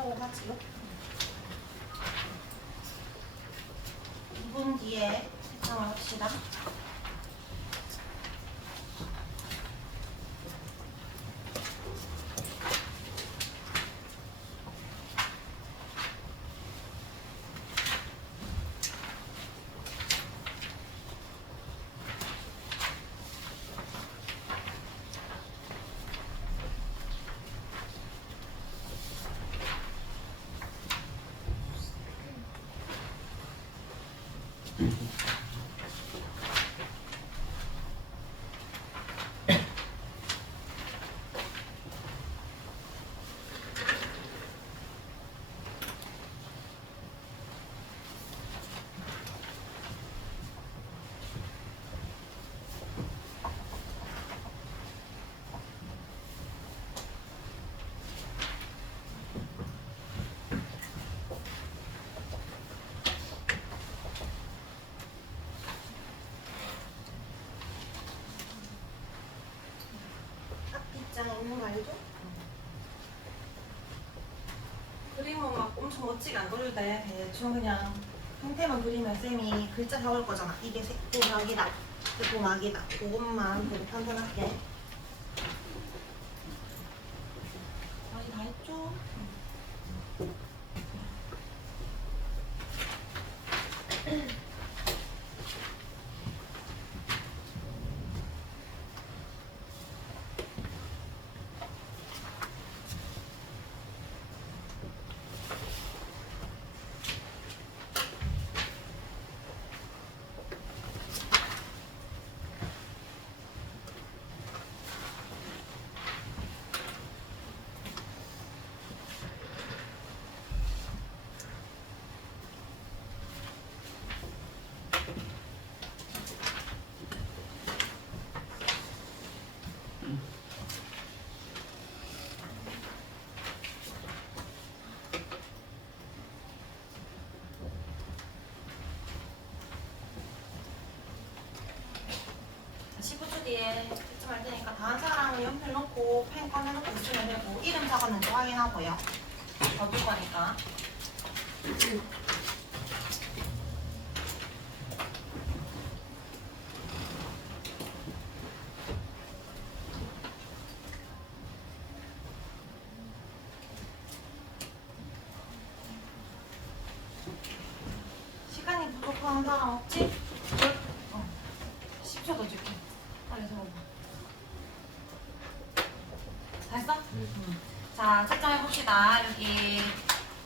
하자고 하지요. 2분 뒤에 채점을 합시다. 있는 거 알죠? 그림은 막 엄청 멋지게 안 그릴 때 대충 그냥 형태만 그리면 쌤이 글자 적을 거잖아. 이게 색도막이다, 색도막이다. 그것만 보고 판단할게. 거의 다 했죠? 뒤에 채점할 테니까 다른 사람은 연필 놓고 펜 꺼내놓고 있으면 되고 이름 적었는지 확인하고요. 적을 거니까. 시간이 부족한 사람 없지? 10초 더 줄게. 빨리 적어봐. 다 했어? 자, 채점해봅시다. 여기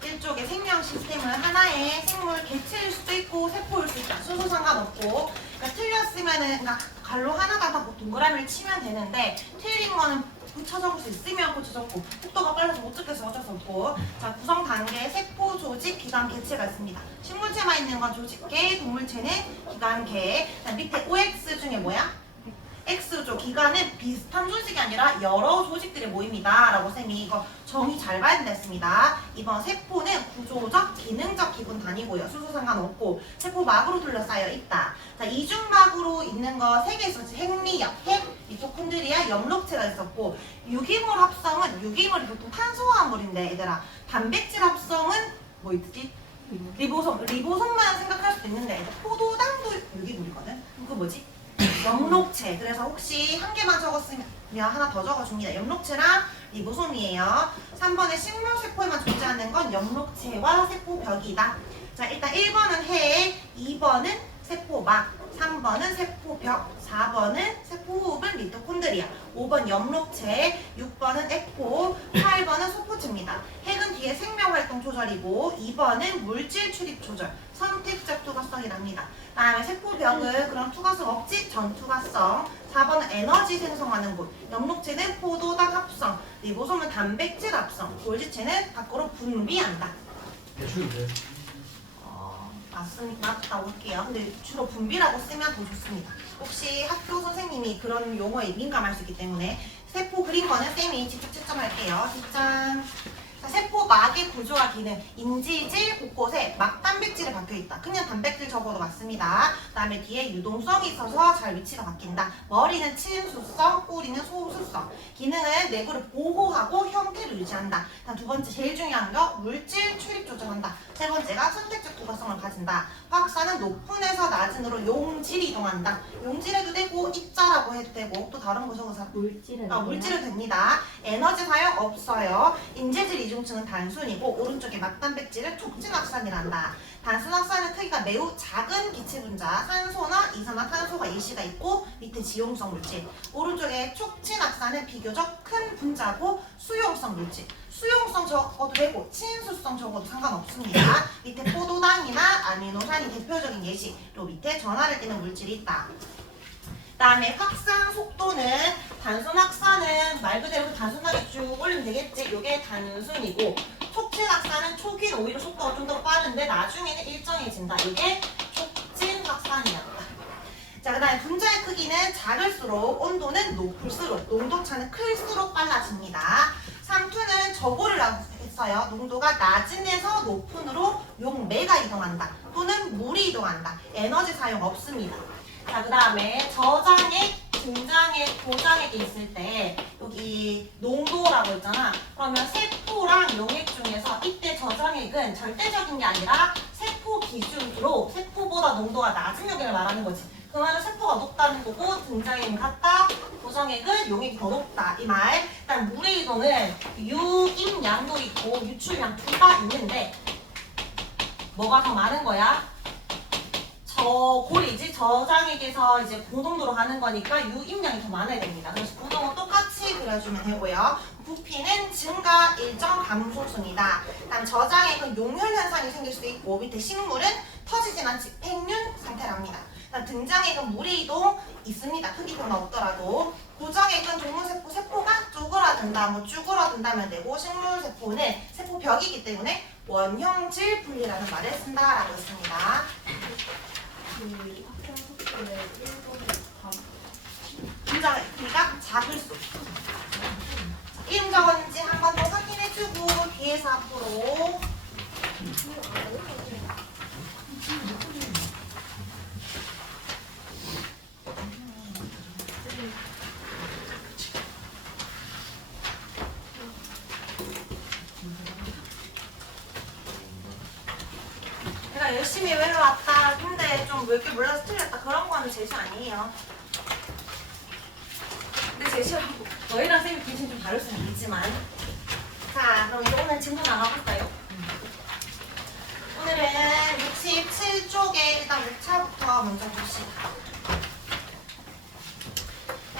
일종의 생명 시스템은 하나의 생물 개체일 수도 있고 세포일 수도 있다. 순서 상관없고. 그러니까 틀렸으면은, 그러니까 갈로 하나가 다 동그라미를 치면 되는데 틀린 거는 붙여 적을 수 있으면 붙여 적고 속도가 빨라서 못 적겠어 어쩔 수 없고. 자, 구성 단계 세포, 조직, 기관, 개체가 있습니다. 식물체만 있는 건 조직계, 동물체는 기관계. 자, 밑에 OX 중에 뭐야? X조 기관은 비슷한 조직이 아니라 여러 조직들의 모임이다 라고 쌤이 이거 정의 잘 봐야 된다 했습니다. 이번 세포는 구조적, 기능적 기분 단위고요. 순서 상관없고 세포막으로 둘러싸여 있다. 자, 이중막으로 있는 거 3개 있었지. 핵미역, 핵, 미토콘드리아, 엽록체가 있었고 유기물 합성은 유기물이 보통 탄소화합물인데 얘들아 단백질 합성은 뭐 있지? 리보솜. 리보솜만 생각할 수도 있는데 포도당도 유기물이거든. 그거 뭐지? 엽록체. 그래서 혹시 한 개만 적었으면 하나 더 적어줍니다. 엽록체랑 리보솜이에요. 3번에 식물세포에만 존재하는 건 엽록체와 세포벽이다. 자, 일단 1번은 핵, 2번은 세포막, 3번은 세포벽, 4번은 세포호흡은 미토콘드리아, 5번 엽록체, 6번은 에코, 8번은 소포체입니다. 핵은 뒤에 생명활동 조절이고 2번은 물질 출입 조절, 선택적 투과성이랍니다. 다음에 세포벽은 그런 투과성 없지? 전투과성. 4번은 에너지 생성하는 곳, 엽록체는 포도당 합성, 리보솜은 단백질 합성, 골지체는 밖으로 분비한다. 맞다 올게요. 근데 주로 분비라고 쓰면 더 좋습니다. 혹시 학교 선생님이 그런 용어에 민감할 수 있기 때문에 세포 그린 거는 쌤이 직접 채점할게요. 채점. 자, 세포막의 구조와 기능. 인지질 곳곳에 막단백질이 박혀있다. 그냥 단백질 적어도 맞습니다. 그 다음에 뒤에 유동성이 있어서 잘 위치가 바뀐다. 머리는 친수성, 뿌리는 소수성. 수용성. 기능은 내부를 보호하고 형태를 유지한다. 다음 두 번째 제일 중요한 거 물질 출입 조절한다. 세 번째가 선택적 투과성을 가진다. 화학산은 높은에서 낮은으로 용질이 이동한다. 용질해도 되고 입자라고 해도 되고 또 다른 거 적어서 물질은 됩니다. 에너지 사용 없어요. 인재질 이중층은 단순이고 오른쪽에 맞단백질은 촉진확산이란다. 단순확산의 크기가 매우 작은 기체 분자 산소나 이산화탄소가 일시가 있고 밑에 지용성 물질. 오른쪽에 촉진확산은 비교적 큰 분자고 수용성 물질. 수용성 적어도 되고 친수성 적어도 상관없습니다. 밑에 포도당이나 아미노산이 대표적인 예시. 그리고 밑에 전하를 띠는 물질이 있다. 그다음에 확산 속도는 단순 확산은 말 그대로 단순하게 쭉 올리면 되겠지. 이게 단순이고 촉진 확산은 초기는 오히려 속도가 좀 더 빠른데 나중에는 일정해진다. 이게 촉진 확산이었다. 자, 그다음에 분자의 크기는 작을수록 온도는 높을수록 농도차는 클수록 빨라집니다. 삼투는 저고를 했어요. 농도가 낮은에서 높은으로 용매가 이동한다. 또는 물이 이동한다. 에너지 사용 없습니다. 자, 그 다음에 저장액, 등장액, 고장액이 있을 때 여기 농도라고 했잖아. 그러면 세포랑 용액 중에서 이때 저장액은 절대적인 게 아니라 세포 기준으로 세포보다 농도가 낮은 용액을 말하는 거지. 그 말은 세포가 높다는 거고 등장액은 같다. 고정액은 용액이 더 높다. 이 말. 일단 물의 이동은 유입량도 있고 유출량 둘 다 있는데 뭐가 더 많은 거야? 저고리지 저장액에서 이제 고농도로 가는 거니까 유입량이 더 많아야 됩니다. 그래서 고동은 똑같이 그려주면 되고요. 부피는 증가 일정 감소순이다. 다음 저장액은 용혈 현상이 생길 수도 있고 밑에 식물은 터지진 않지 팽륜 상태랍니다. 다음 등장액은 물의 이동 있습니다. 크기 변화 없더라도. 고정액은 동물세포 세포가 쪼그라든다, 쭈그러든다면 되고 식물세포는 세포벽이기 때문에 원형질 분리라는 말을 쓴다라고 했습니다. 분자의 크기가 작을수록 이름 적었는지 한 번 더 확인해주고 뒤에서 앞으로 내가 열심히 외워왔다 근데 좀 몇 개 몰라서 틀렸다 그런 거는 제시 아니에요. 근데 제시하고 너희랑 쌤이 기준 좀 다를 수는 있지만 자 그럼 이제 오늘 질문 나가볼까요? 오늘은 67쪽에 일단 6차부터 먼저 봅시다.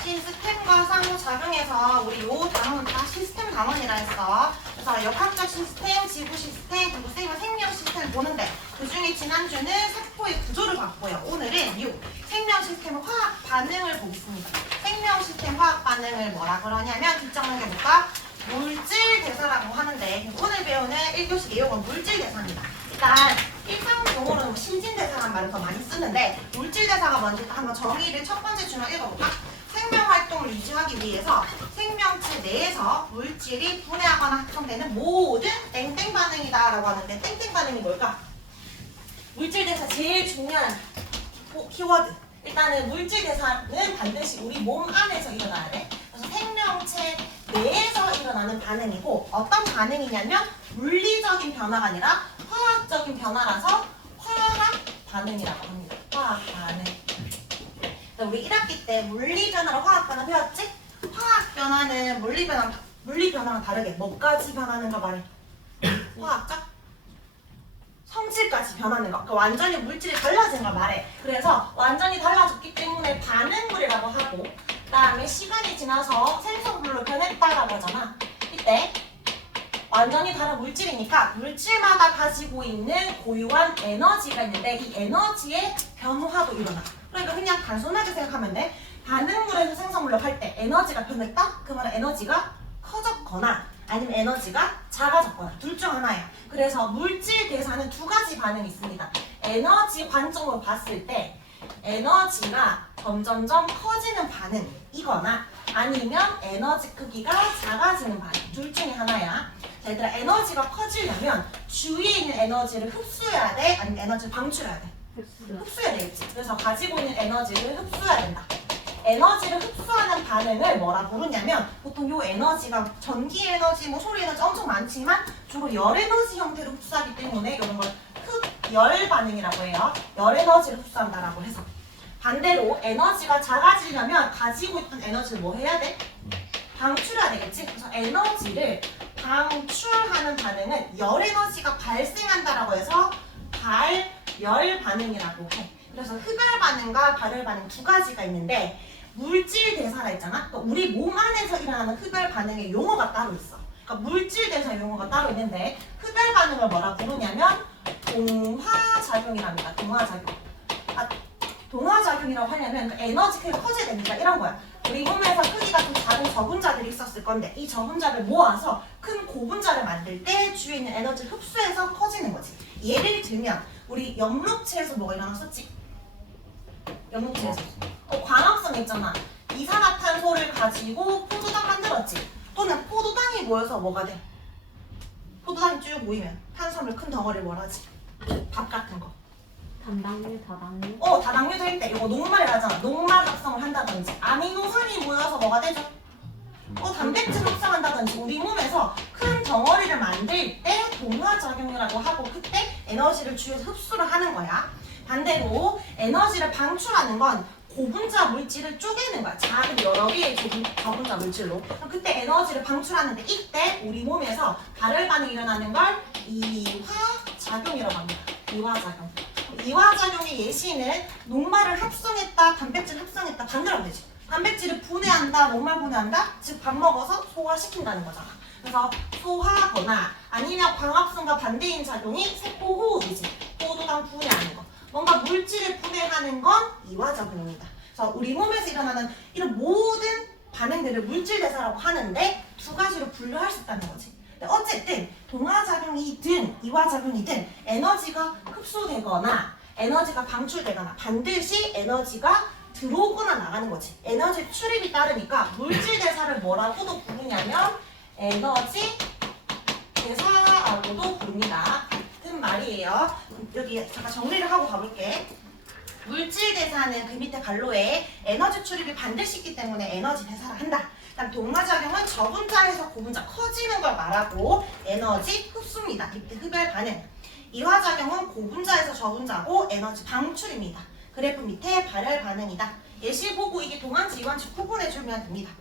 시스템과 상호작용에서 우리 요 단어는 다 시스템 단원이라 했어. 그래서 역학적 시스템, 지구 시스템, 그리고 쌤은 생명 시스템을 보는데 그 중에 지난주는 세포의 구조를 봤고요. 오늘은 요 생명 시스템 화학 반응을 보겠습니다. 생명 시스템 화학 반응을 뭐라 그러냐면 뒷장 넘겨볼까? 물질 대사라고 하는데 오늘 배우는 1교시 내용은 물질 대사입니다. 일단 일상 용어로는 뭐 신진 대사라는 말을 더 많이 쓰는데 물질 대사가 뭔지 한번 정의를 첫 번째 줄만 읽어볼까? 생명 활동을 유지하기 위해서 생명체 내에서 물질이 분해하거나 합성되는 모든 땡땡 반응이다 라고 하는데 땡땡 반응이 뭘까? 물질 대사 제일 중요한 키워드. 일단은 물질 대사는 반드시 우리 몸 안에서 일어나야 돼. 그래서 생명체 내에서 일어나는 반응이고 어떤 반응이냐면 물리적인 변화가 아니라 화학적인 변화라서 화학 반응이라고 합니다. 화학 반응. 우리 1학기 때 물리 변화로 화학 변화 배웠지? 화학 변화는 물리 변화랑 다르게 뭐까지 변하는 거 말해? 화학적? 성질까지 변하는 거. 그러니까 완전히 물질이 달라진 걸 말해. 그래서 완전히 달라졌기 때문에 반응물이라고 하고 그 다음에 시간이 지나서 생성물로 변했다라고 하잖아. 이때 완전히 다른 물질이니까 물질마다 가지고 있는 고유한 에너지가 있는데 이 에너지의 변화도 일어나. 그러니까 그냥 단순하게 생각하면 돼. 반응물에서 생성물로 할 때 에너지가 변했다? 그 말은 에너지가 커졌거나 아니면 에너지가 작아졌거나 둘 중 하나야. 그래서 물질 대사는 두 가지 반응이 있습니다. 에너지 관점으로 봤을 때 에너지가 점점점 커지는 반응이거나 아니면 에너지 크기가 작아지는 반응. 둘 중에 하나야. 자, 얘들아 에너지가 커지려면 주위에 있는 에너지를 흡수해야 돼? 아니면 에너지를 방출해야 돼? 흡수해야 되겠지. 그래서 가지고 있는 에너지를 흡수해야 된다. 에너지를 흡수하는 반응을 뭐라 부르냐면 보통 요 에너지가 전기 에너지, 뭐 소리 에너지 엄청 많지만 주로 열 에너지 형태로 흡수하기 때문에 이런 걸 흡열 반응이라고 해요. 열 에너지를 흡수한다라고 해서. 반대로 에너지가 작아지려면 가지고 있던 에너지를 뭐 해야 돼? 방출해야 되겠지? 그래서 에너지를 방출하는 반응은 열 에너지가 발생한다라고 해서 발열 반응이라고 해. 그래서 흡열 반응과 발열 반응 두 가지가 있는데 물질 대사라 했잖아. 그러니까 우리 몸 안에서 일어나는 흡열 반응의 용어가 따로 있어. 그러니까 물질 대사 용어가 따로 있는데 흡열 반응을 뭐라 부르냐면 동화작용이랍니다. 동화작용. 동화작용이라고 하려면 그 에너지 크기가 커져야 됩니다. 이런 거야. 우리 몸에서 크기가 좀 작은 저분자들이 있었을 건데 이 저분자를 모아서 큰 고분자를 만들 때 주위에 있는 에너지를 흡수해서 커지는 거지. 예를 들면 우리 엽록체에서 뭐가 일어났었지? 엽록체에서 광합성 있잖아. 이산화탄소를 가지고 포도당 만들었지. 또는 포도당이 모여서 뭐가 돼? 포도당이 쭉 모이면 탄수화물 큰 덩어리를 뭐라 하지? 밥 같은 거. 단당류, 다당류? 다당류도 있대. 이거 녹말을 하잖아. 녹말 합성을 한다든지 아미노산이 모여서 뭐가 되죠? 단백질 합성한다든지 우리 몸에서 큰 덩어리를 만들 때 동화작용이라고 하고 그때 에너지를 주위에서 흡수를 하는 거야. 반대로 에너지를 방출하는 건 고분자 물질을 쪼개는 거야. 작은 여러 개의 저분자 물질로. 그럼 그때 에너지를 방출하는데 이때 우리 몸에서 발열 반응이 일어나는 걸 이화작용이라고 합니다. 이화작용. 이화작용의 예시는 녹말을 합성했다, 단백질 합성했다 반대로 되지. 단백질을 분해한다, 녹말 분해한다, 즉 밥 먹어서 소화시킨다는 거잖아. 그래서 소화하거나 아니면 광합성과 반대인 작용이 세포호흡이지. 포도당 분해하는 거. 뭔가 물질을 분해하는 건 이화작용입니다. 그래서 우리 몸에서 일어나는 이런 모든 반응들을 물질 대사라고 하는데 두 가지로 분류할 수 있다는 거지. 어쨌든 동화작용이든 이화작용이든 에너지가 흡수되거나 에너지가 방출되거나 반드시 에너지가 들어오거나 나가는 거지. 에너지 출입이 따르니까 물질 대사를 뭐라고도 부르냐면 에너지 대사라고도 부릅니다. 같은 말이에요. 여기 잠깐 정리를 하고 가볼게. 물질 대사는 그 밑에 갈로에 에너지 출입이 반드시 있기 때문에 에너지 대사를 한다. 그다음 동화작용은 저분자에서 고분자 커지는 걸 말하고 에너지 흡수입니다. 이때 흡열 반응. 이화작용은 고분자에서 저분자고 에너지 방출입니다. 그래프 밑에 발열 반응이다. 예시 보고 이게 동한지 이완치 구분해주면 됩니다.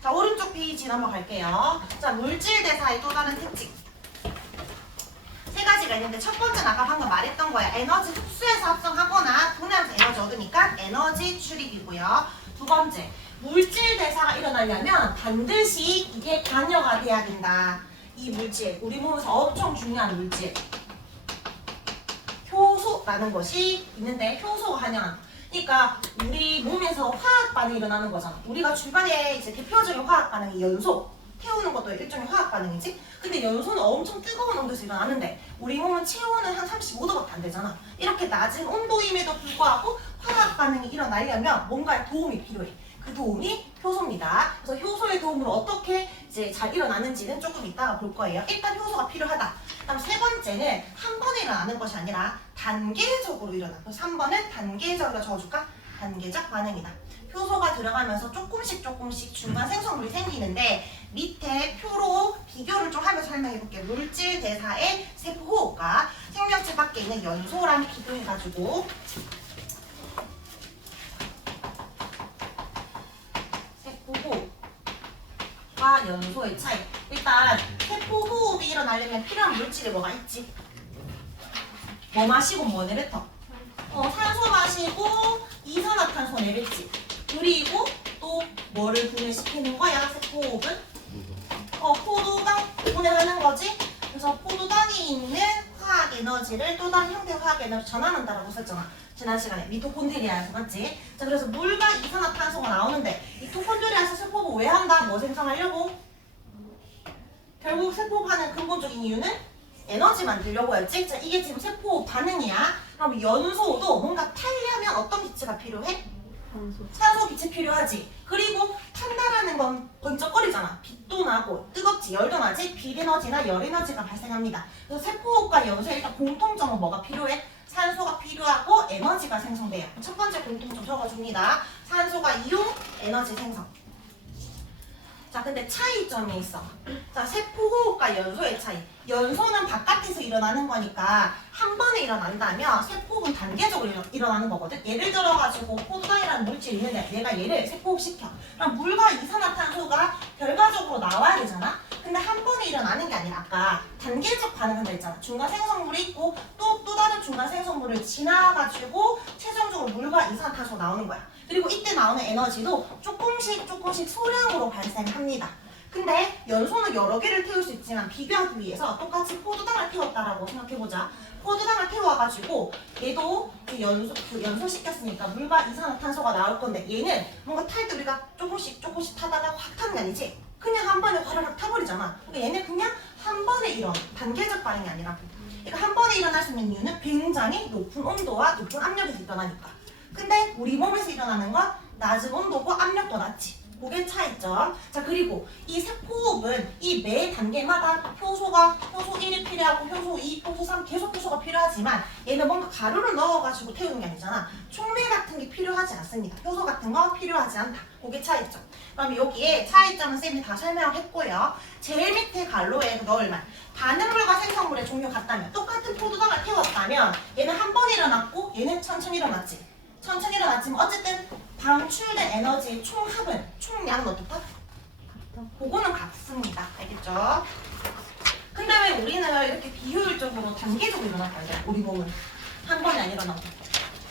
자, 오른쪽 페이지 넘어갈게요. 자, 물질 대사의 또 다른 특징. 세 가지가 있는데 첫 번째는 아까 방금 말했던 거야. 에너지 흡수해서 합성하거나 분해하면서 에너지 얻으니까 에너지 출입이고요. 두 번째, 물질 대사가 일어나려면 반드시 이게 관여가 돼야 된다. 이 물질, 우리 몸에서 엄청 중요한 물질. 효소라는 것이 있는데 효소가 관여한. 그러니까 우리 몸에서 화학 반응이 일어나는 거잖아. 우리가 주변에 이제 대표적인 화학 반응이 연소. 태우는 것도 일종의 화학 반응이지? 근데 연소는 엄청 뜨거운 온도에서 일어나는데 우리 몸은 체온은 한 35도밖에 안 되잖아. 이렇게 낮은 온도임에도 불구하고 화학 반응이 일어나려면 뭔가의 도움이 필요해. 그 도움이 효소입니다. 그래서 효소의 도움으로 어떻게 이제 잘 일어나는지는 조금 이따가 볼 거예요. 일단 효소가 필요하다. 그다음 세 번째는 한 번에 일어나는 것이 아니라 단계적으로 일어나. 그래서 3번은 단계적으로 적어줄까? 단계적 반응이다. 효소가 들어가면서 조금씩 중간 생성물이 생기는데 밑에 표로 비교를 좀 하면서 설명해 볼게요. 물질 대사의 세포 호흡과 생명체 밖에 있는 연소랑 비교해가지고 세포 호흡과 연소의 차이. 일단 세포 호흡이 일어나려면 필요한 물질이 뭐가 있지? 뭐 마시고 뭐 내뱉어? 산소 마시고 이산화탄소 내뱉지. 그리고 또 뭐를 분해시키는 거야? 세포호흡은? 포도당 분해하는 거지. 그래서 포도당이 있는 화학 에너지를 또 다른 형태의 화학 에너지 전환한다라고 썼잖아. 지난 시간에 미토콘드리아에서 맞지? 자, 그래서 물과 이산화탄소가 나오는데 미토콘드리아에서 세포호흡 왜 한다? 뭐 생성하려고? 결국 세포호흡 하는 근본적인 이유는 에너지 만들려고였지? 자, 이게 지금 세포호흡 반응이야. 그럼 연소도 뭔가 타려면 어떤 기체가 필요해? 산소 기체 필요하지. 그리고 탄다라는 건 번쩍거리잖아. 빛도 나고 뜨겁지, 열도 나지. 빛에너지나 열에너지가 발생합니다. 그래서 세포호흡과 연소에 일단 공통점은 뭐가 필요해? 산소가 필요하고 에너지가 생성돼요. 첫 번째 공통점 적어줍니다. 산소가 이용, 에너지 생성. 자, 근데 차이점이 있어. 자, 세포호흡과 연소의 차이. 연소는 바깥에서 일어나는 거니까 한 번에 일어난다면 세포호흡은 단계적으로 일어나는 거거든. 예를 들어가지고 포도당이라는 물질이 있는데 내가 얘를 세포호흡시켜. 그럼 물과 이산화탄소가 결과적으로 나와야 되잖아. 근데 한 번에 일어나는 게 아니라 아까 단계적 반응한다 했잖아. 중간 생성물이 있고 또 다른 중간 생성물을 지나가지고 최종적으로 물과 이산화탄소가 나오는 거야. 그리고 이때 나오는 에너지도 조금씩 소량으로 발생합니다. 근데 연소는 여러 개를 태울 수 있지만 비교하기 위해서 똑같이 포도당을 태웠다라고 생각해보자. 포도당을 태워가지고 얘도 연소시켰으니까 물과 이산화탄소가 나올 건데 얘는 뭔가 탈 때 우리가 조금씩 타다가 확 타는 게 아니지. 그냥 한 번에 화르륵 타버리잖아. 그러니까 얘는 그냥 한 번에 단계적 반응이 아니라고. 그러니까 한 번에 일어날 수 있는 이유는 굉장히 높은 온도와 높은 압력에서 일어나니까. 근데 우리 몸에서 일어나는 건 낮은 온도고 압력도 낮지. 그게 차이점. 자, 그리고 이 세포호흡은 이 매 단계마다 효소 1이 필요하고 효소 2, 효소 3 계속 효소가 필요하지만 얘는 뭔가 가루를 넣어가지고 태우는 게 아니잖아. 촉매 같은 게 필요하지 않습니다. 효소 같은 거 필요하지 않다. 그게 차이점. 그럼 여기에 차이점은 쌤이 다 설명했고요. 제일 밑에 갈로에 넣을 말. 반응물과 생성물의 종류 같다면 똑같은 포도당을 태웠다면 얘는 한 번 일어났고 얘는 천천히 일어났지. 천천히 일어났지만 어쨌든 방출된 에너지의 총량은 어떨까? 그거는 같습니다. 알겠죠? 근데 왜 우리는 이렇게 비효율적으로 단계적으로 일어날까? 우리 몸은 한 번에 안 일어나고.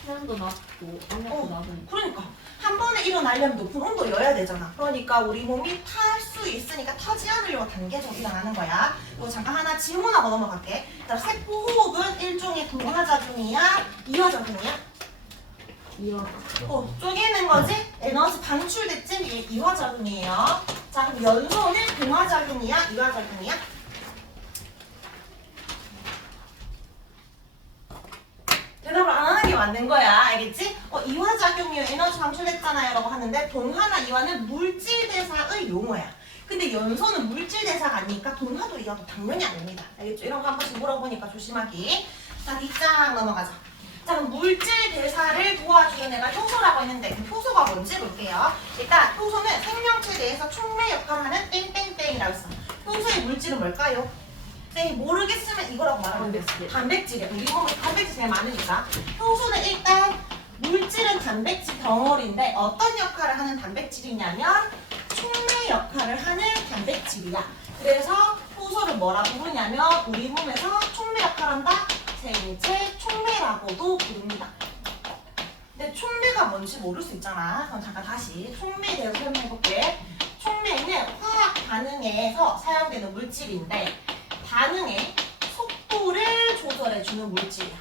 수면도 낮고 압력도 낮으니까. 그러니까 한 번에 일어나려면 높은 온도여야 되잖아. 그러니까 우리 몸이 탈 수 있으니까 타지 않으려고 단계적으로 일어나는 거야. 이거 잠깐 하나 질문하고 넘어갈게. 세포호흡은 일종의 동화작용이야? 이화작용이야? 쪼개는 거지? 에너지 방출됐지? 이화작용이에요. 자, 그럼 연소는 동화작용이야? 이화작용이야? 대답을 안 하는 게 맞는 거야. 알겠지? 이화작용이요. 에너지 방출됐잖아요. 라고 하는데 동화나 이화는 물질 대사의 용어야. 근데 연소는 물질 대사가 아니니까 동화도 이화도 당연히 아닙니다. 알겠죠? 이런 거 한 번씩 물어보니까 조심하기. 자, 뒷장 넘어가자. 자, 그럼 물질 대사를 도와주는 애가 효소라고 했는데 효소가 뭔지 볼게요. 일단 효소는 생명체 내에서 촉매 역할을 하는 땡땡땡이라고 했어. 효소의 물질은 뭘까요? 네, 모르겠으면 이거라고 말하면 돼. 단백질이야. 우리 몸에 단백질 제일 많으니까. 효소는 일단 물질은 단백질 덩어리인데 어떤 역할을 하는 단백질이냐면 촉매 역할을 하는 단백질이야. 그래서 효소를 뭐라고 부르냐면 우리 몸에서 촉매 역할을 한다. 생체 촉매라고도 부릅니다. 근데 촉매가 뭔지 모를 수 있잖아. 그럼 잠깐 다시 촉매에 대해서 설명해볼게. 촉매는 화학 반응에서 사용되는 물질인데 반응의 속도를 조절해주는 물질이야.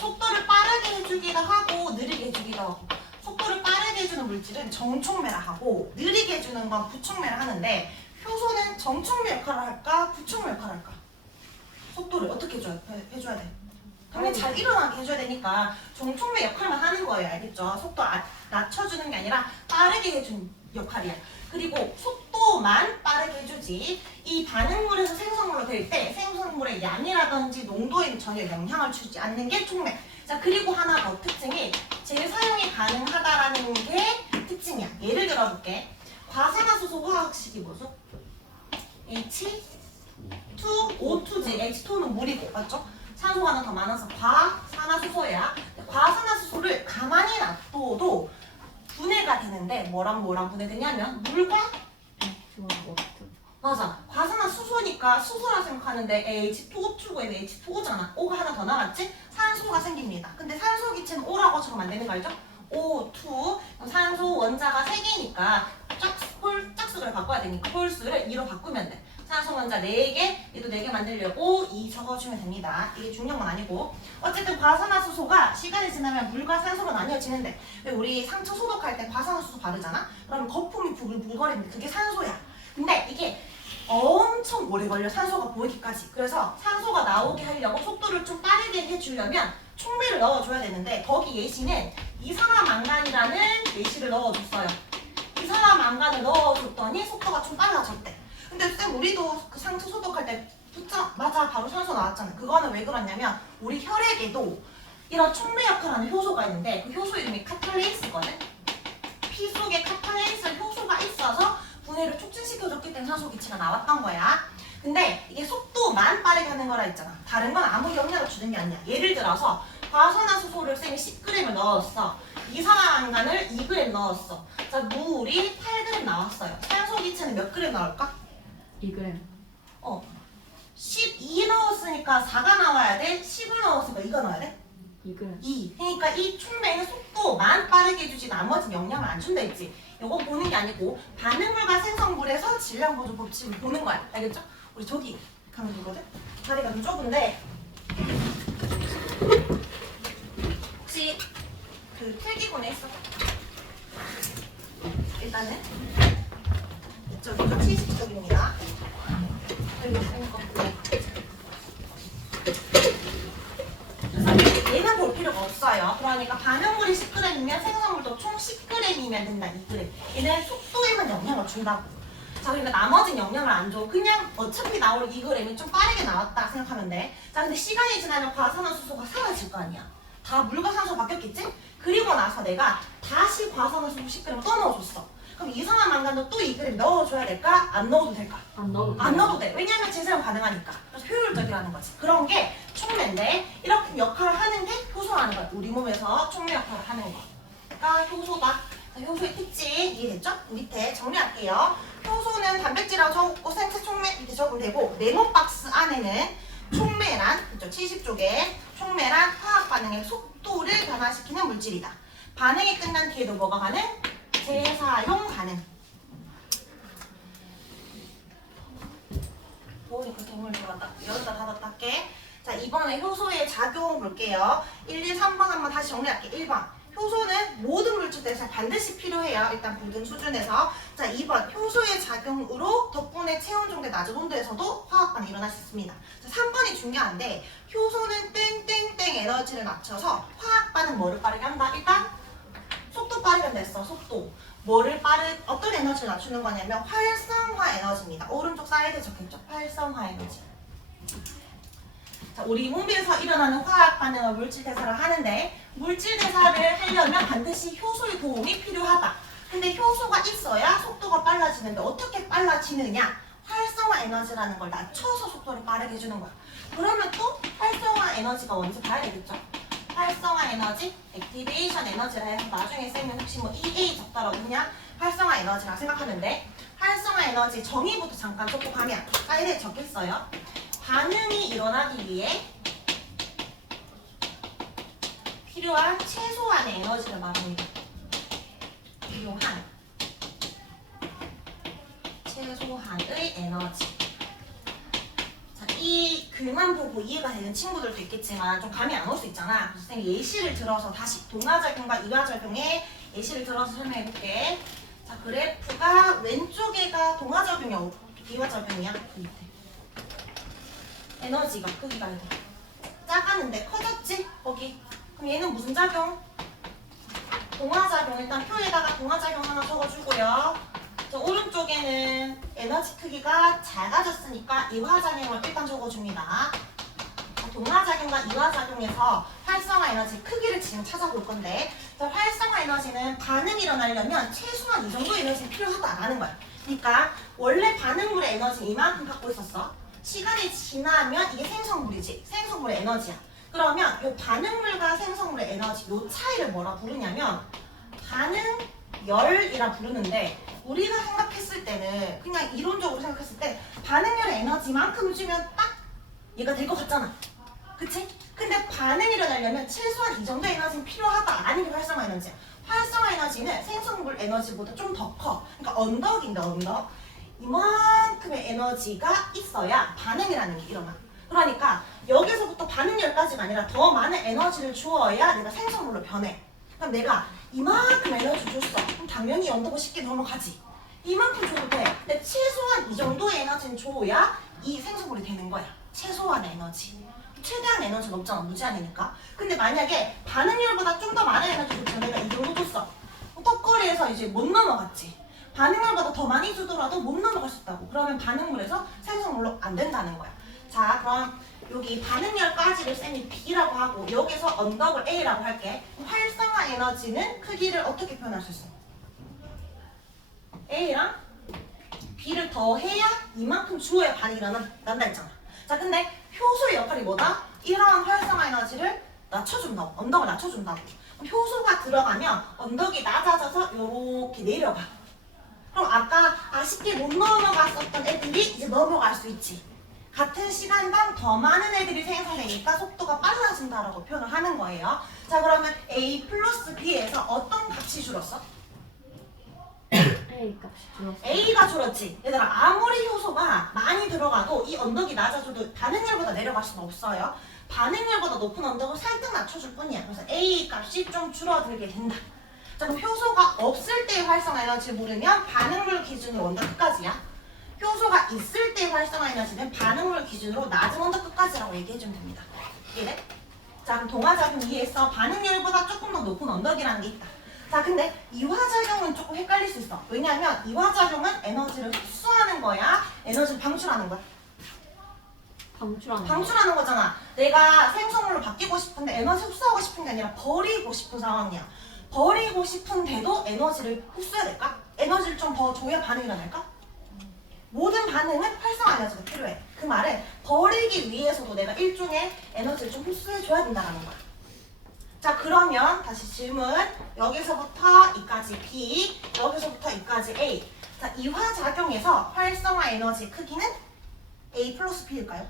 속도를 빠르게 해주기도 하고 느리게 해주기도 하고. 속도를 빠르게 해주는 물질은 정촉매라 하고 느리게 해주는 건 부촉매라 하는데 효소는 정촉매 역할을 할까? 부촉매 역할을 할까? 속도를 어떻게 해줘야 돼? 당연히 잘 일어나게 해줘야 되니까 정촉매 역할만 하는 거예요. 알겠죠? 속도 낮춰주는 게 아니라 빠르게 해주는 역할이야. 그리고 속도만 빠르게 해주지 이 반응물에서 생성물로 될 때 생성물의 양이라든지 농도에 전혀 영향을 주지 않는 게 촉매. 자, 그리고 하나 더 특징이 재사용이 가능하다라는 게 특징이야. 예를 들어볼게. 과산화수소 화학식이 뭐죠? H2O2지. H2는 물이고, 맞죠? 산소가 하나 더 많아서 과산화수소야. 과산화수소를 가만히 놔둬도 분해가 되는데 뭐랑 분해되냐면 물과 맞아. 과산화수소니까 수소라 생각하는데 H2O2고 얘는 H2O잖아. O가 하나 더 나왔지? 산소가 생깁니다. 근데 산소 기체는 O라고 처럼 만드는 거 알죠? O2 산소 원자가 3개니까 짝수를 바꿔야 되니까 홀수를 2로 바꾸면 돼. 산소 원자 4개, 얘도 4개 만들려고 2 적어주면 됩니다. 이게 중요한 건 아니고 어쨌든 과산화수소가 시간이 지나면 물과 산소로 나뉘어지는데 왜 우리 상처 소독할 때 과산화수소 바르잖아? 그러면 거품이 부글부글거리는데 그게 산소야. 근데 이게 엄청 오래 걸려 산소가 보이기까지. 그래서 산소가 나오게 하려고 속도를 좀 빠르게 해주려면 촉매를 넣어줘야 되는데 거기 예시는 이산화망간이라는 예시를 넣어줬어요. 이산화망간을 넣어줬더니 속도가 좀 빨라졌대. 근데 쌤 우리도 그 상처 소독할 때 맞아 바로 산소 나왔잖아. 그거는 왜 그러냐면 우리 혈액에도 이런 촉매역할하는 효소가 있는데 그 효소 이름이 카탈레이스거든. 피 속에 카탈레이스 효소가 있어서 분해를 촉진시켜줬기 때문에 산소 기체가 나왔던 거야. 근데 이게 속도만 빠르게 하는 거라 했잖아. 다른 건 아무 영향을 주는 게 아니야. 예를 들어서 과산화수소를 쌤이 10g을 넣었어. 이산화탄산을 2g 넣었어. 자, 물이 8g 나왔어요. 산소 기체는 몇 g 나올까? 2g. 12 넣었으니까 4가 나와야 돼. 10을 넣었으니까 2가 나와야 돼. 2g. 2. 그러니까 이 촉매는 속도만 빠르게 해주지 나머지 영향을 안 준다 했지. 이거 보는 게 아니고 반응물과 생성물에서 질량 보조 법칙을 보는 거야. 알겠죠? 우리 저기 가면 되거든? 다리가 좀 좁은데 혹시 그 필기본에 있어? 일단은 저기가 70쪽입니다. 그리고 얘는 볼 필요가 없어요. 그러니까 반응물이 10g이면 생성물도 총 10g이면 된다. 2g. 얘는 속도에만 영향을 준다고. 자, 그러니까 나머지는 영향을 안 줘. 그냥 어차피 나올 2g이 좀 빠르게 나왔다 생각하면 돼. 자, 근데 시간이 지나면 과산화수소가 사라질 거 아니야. 다 물과 산소 바뀌었겠지? 그리고 나서 내가 다시 과산화수소 10g 또 넣어줬어. 그럼 이산화망간도 또 2g 넣어줘야 될까? 안 넣어도 될까? 안 넣어도 안 넣어도 돼. 왜냐면 재사용 가능하니까. 그래서 효율적이라는 거지. 그런 게 촉매인데 이렇게 역할을 하는 게 효소라는 거야. 우리 몸에서 촉매 역할을 하는 거가 효소다. 자, 효소의 특징 이해됐죠? 밑에 정리할게요. 효소는 단백질이라고 적고 생체 촉매 밑에 적으면 되고 네모 박스 안에는 촉매란 그죠? 70쪽에 촉매란 화학 반응의 속도를 변화시키는 물질이다. 반응이 끝난 뒤에도 뭐가 가능? 재사용 가능. 뭐니까 대물 들어갔다. 열었다 닫았다 할게. 자, 이번에 효소의 작용 볼게요. 1, 2, 3번 한번 다시 정리할게. 1번. 효소는 모든 물질들에서 반드시 필요해요. 일단 모든 수준에서. 자, 2번. 효소의 작용으로 덕분에 체온 정도의 낮은 온도에서도 화학 반응이 일어날 수 있습니다. 자, 3번이 중요한데 효소는 땡땡땡 에너지를 맞춰서 화학 반응 뭐를 빠르게 한다? 일단 속도 빠르게 됐어. 속도. 어떤 에너지를 낮추는 거냐면 활성화 에너지입니다. 오른쪽 사이드에 적혀있죠? 활성화 에너지. 자, 우리 몸에서 일어나는 화학 반응과 물질 대사를 하는데 물질 대사를 하려면 반드시 효소의 도움이 필요하다. 근데 효소가 있어야 속도가 빨라지는데 어떻게 빨라지느냐? 활성화 에너지라는 걸 낮춰서 속도를 빠르게 해주는 거야. 그러면 또 활성화 에너지가 뭔지 봐야 되겠죠? 활성화 에너지, 액티베이션 에너지라 해서 나중에 쌤은 혹시 뭐 EA 적더라도 그냥 활성화 에너지라 생각하면 돼. 활성화 에너지 정의부터 잠깐 적고 가면 사이드에 적혀있어요. 반응이 일어나기 위해 필요한 최소한의 에너지를 말합니다. 필요한 최소한의 에너지. 자, 이 글만 보고 이해가 되는 친구들도 있겠지만 좀 감이 안 올 수 있잖아. 그래서 쌤이 예시를 들어서 다시 동화작용과 이화작용의 예시를 들어서 설명해 볼게. 자, 그래프가 왼쪽에가 동화작용이야, 이화작용이야? 그 밑에. 에너지가 크기가 이거 작았는데 커졌지? 거기. 그럼 얘는 무슨 작용? 동화작용. 일단 표에다가 동화작용 하나 적어주고요. 저 오른쪽에는 에너지 크기가 작아졌으니까 이화작용을 일단 적어줍니다. 동화작용과 이화작용에서 활성화 에너지 크기를 지금 찾아볼 건데 활성화 에너지는 반응이 일어나려면 최소한 이 정도 에너지가 필요하다라는 거야. 그러니까 원래 반응물의 에너지 이만큼 갖고 있었어. 시간이 지나면 이게 생성물이지. 생성물의 에너지야. 그러면 이 반응물과 생성물의 에너지 이 차이를 뭐라 부르냐면 반응열이라 부르는데 우리가 생각했을 때는 그냥 이론적으로 생각했을 때 반응열의 에너지만큼 주면 딱 얘가 될 것 같잖아. 그치? 근데 반응이 일어나려면 최소한 이 정도의 에너지는 필요하다라는 게 활성화 에너지야. 활성화 에너지는 생성물 에너지보다 좀 더 커. 그러니까 언덕인데 언덕. 이만큼의 에너지가 있어야 반응이라는 게 일어나. 그러니까 여기서부터 반응열까지가 아니라 더 많은 에너지를 주어야 내가 생성물로 변해. 그럼 내가 이만큼 에너지 줬어. 그럼 당연히 언덕을 쉽게 넘어가지. 이만큼 줘도 돼. 근데 최소한 이 정도의 에너지는 줘야 이 생성물이 되는 거야. 최소한의 에너지. 최대한 에너지는 없잖아. 무제한이니까. 근데 만약에 반응열보다 좀 더 많은 에너지 줬잖아. 내가 이 정도 줬어. 턱걸이에서 이제 못 넘어갔지. 반응물보다 더 많이 주더라도 못 넘어갈 수 있다고. 그러면 반응물에서 생성물로 안 된다는 거야. 자, 그럼 여기 반응열까지를 쌤이 B라고 하고 여기서 언덕을 A라고 할게. 활성화 에너지는 크기를 어떻게 표현할 수 있어? A랑 B를 더해야 이만큼 주어야 반응이 난다 했잖아. 자, 근데 효소의 역할이 뭐다? 이러한 활성화 에너지를 낮춰준다고. 언덕을 낮춰준다고. 그럼 효소가 들어가면 언덕이 낮아져서 이렇게 내려가. 그럼 아까 아쉽게 못 넘어갔었던 애들이 이제 넘어갈 수 있지. 같은 시간당 더 많은 애들이 생성되니까 속도가 빨라진다라고 표현을 하는 거예요. 자, 그러면 A 플러스 B에서 어떤 값이 줄었어? A 값이 줄었어. A가 줄었지. 얘들아, 아무리 효소가 많이 들어가도 이 언덕이 낮아져도 반응열보다 내려갈 수는 없어요. 반응열보다 높은 언덕을 살짝 낮춰줄 뿐이야. 그래서 A 값이 좀 줄어들게 된다. 자, 그럼 효소가 없을 때의 활성화 에너지를 모르면 반응물 기준으로 언덕 끝까지야. 효소가 있을 때의 활성화 에너지는 반응물 기준으로 낮은 언덕 끝까지라고 얘기해주면 됩니다. 이해돼? 자, 그럼 동화작용 2에서 반응열보다 조금 더 높은 언덕이라는 게 있다. 자, 근데 이화작용은 조금 헷갈릴 수 있어. 왜냐하면 이화작용은 에너지를 흡수하는 거야? 에너지를 방출하는 거야? 방출하는 거잖아. 내가 생성물로 바뀌고 싶은데 에너지 흡수하고 싶은 게 아니라 버리고 싶은 상황이야. 버리고 싶은데도 에너지를 흡수해야 될까? 에너지를 좀 더 줘야 반응이 일어날까? 모든 반응은 활성화 에너지가 필요해. 그 말은 버리기 위해서도 내가 일종의 에너지를 좀 흡수해줘야 된다는 거야. 자, 그러면 다시 질문. 여기서부터 이까지 B, 여기서부터 이까지 A. 자, 이화작용에서 활성화 에너지 크기는 A 플러스 B일까요?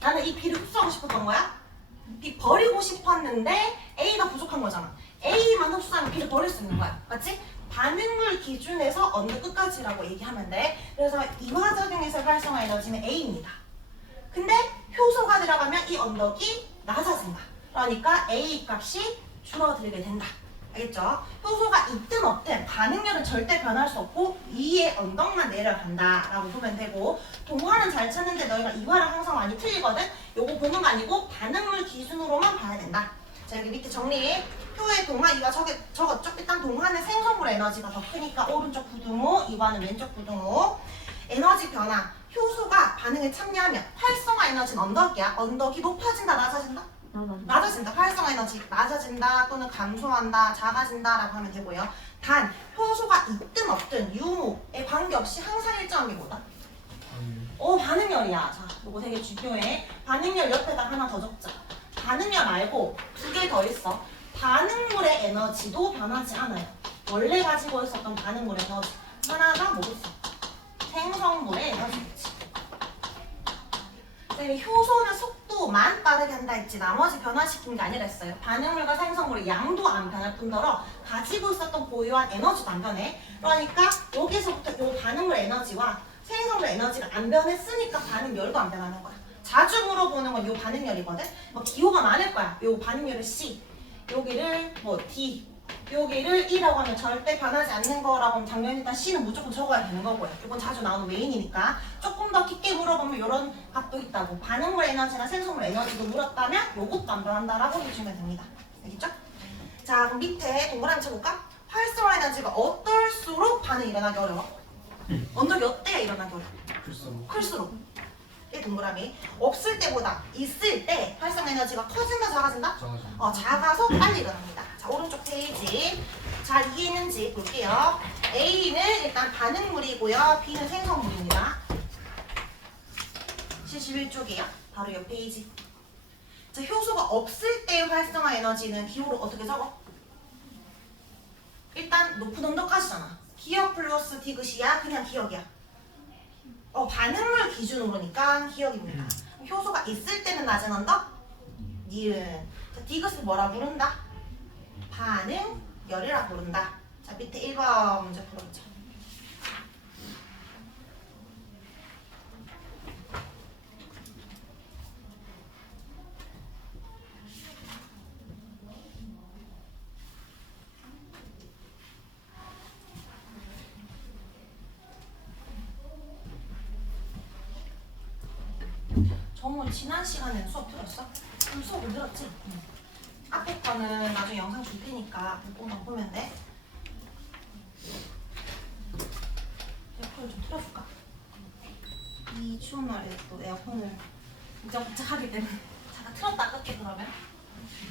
나는 이 B를 흡수하고 싶었던 거야? B 버리고 싶었는데 A가 부족한 거잖아. A만 흡수하면 B를 버릴 수 있는 거야. 맞지? 반응물 기준에서 어느 끝까지라고 얘기하면 돼. 그래서 이화작용에서 활성화 에너지는 A입니다. 근데 효소가 들어가면 이 언덕이 낮아진다. 그러니까 A 값이 줄어들게 된다. 알겠죠? 효소가 있든 없든 반응열은 절대 변할 수 없고 위의 언덕만 내려간다 라고 보면 되고, 동화는 잘 찾는데 너희가 이화랑 항상 많이 틀리거든? 요거 보는 거 아니고 반응물 기준으로만 봐야 된다. 자, 여기 밑에 정리. 표의 동화, 이와 적었죠? 일단 동화는 생성물 에너지가 더 크니까 오른쪽 부등호, 이화는 왼쪽 부등호. 에너지 변화. 효소가 반응에 참여하면 활성화 에너지는 언덕이야. 언덕이 높아진다, 낮아진다? 낮아진다. 활성화 에너지 낮아진다 또는 감소한다, 작아진다 라고 하면 되고요. 단, 효소가 있든 없든 유무에 관계없이 항상 일정한 게 뭐다? 반응열이야. 자, 이거 되게 중요해. 반응열 옆에다 하나 더 적자. 반응열 말고 두 개 더 있어. 반응물의 에너지도 변하지 않아요. 원래 가지고 있었던 반응물 에너지 하나가 뭐겠어? 생성물의 에너지겠지. 효소는 속도만 빠르게 한다 했지 나머지 변화시킨 게 아니라 했어요. 반응물과 생성물의 양도 안 변할 뿐더러 가지고 있었던 고유한 에너지도 안 변해. 그러니까 여기서부터 이 반응물 에너지와 생성물 에너지가 안 변했으니까 반응열도 안 변하는 거야. 자주 물어보는 건 이 반응열이거든. 뭐 기호가 많을 거야. 이 반응열을 C, 여기를 뭐 D, 여기를 E라고 하면 절대 변하지 않는 거라고 하면 당연히 일단 C는 무조건 적어야 되는 거고요. 이건 자주 나오는 메인이니까. 조금 더 깊게 물어보면 이런 값도 있다고. 반응물 에너지나 생성물 에너지도 물었다면 요것도 안 변한다라고 해주면 됩니다. 알겠죠? 자, 그럼 밑에 동그라미 쳐볼까? 활성화 에너지가 어떨수록 반응이 일어나기 어려워? 언덕이 어때야 일어나기 어려워? 클수록. 이 동그라미. 없을 때보다 있을 때 활성화 에너지가 커진다, 작아진다? 작아서 빨리 일어납니다. 자, 오른쪽 페이지 잘 이해했는지 볼게요. A는 일단 반응물이고요. B는 생성물입니다. 71쪽이에요. 바로 옆 페이지. 자, 효소가 없을 때의 활성화 에너지는 기호로 어떻게 적어? 일단 높은 언덕까지잖아. 기억 플러스 디귿이야? 그냥 기억이야? 반응물 기준으로니까 기억입니다. 효소가 있을 때는 낮은 언덕? 니은. 자, 디귿을 뭐라 부른다? 반응열이라 부른다. 자, 밑에 1번 문제 풀어보자. 정우 지난 시간에는 수업 들었어? 그럼 수업을 들었지? 응. 앞에 거는 나중에 영상 줄 테니까 그거만 보면 돼. 옆으로 좀 틀어줄까? 2 이 추운 날에 또 에어컨을 진짜 부착하기 때문에 잠깐 틀었다 끌게 그러면.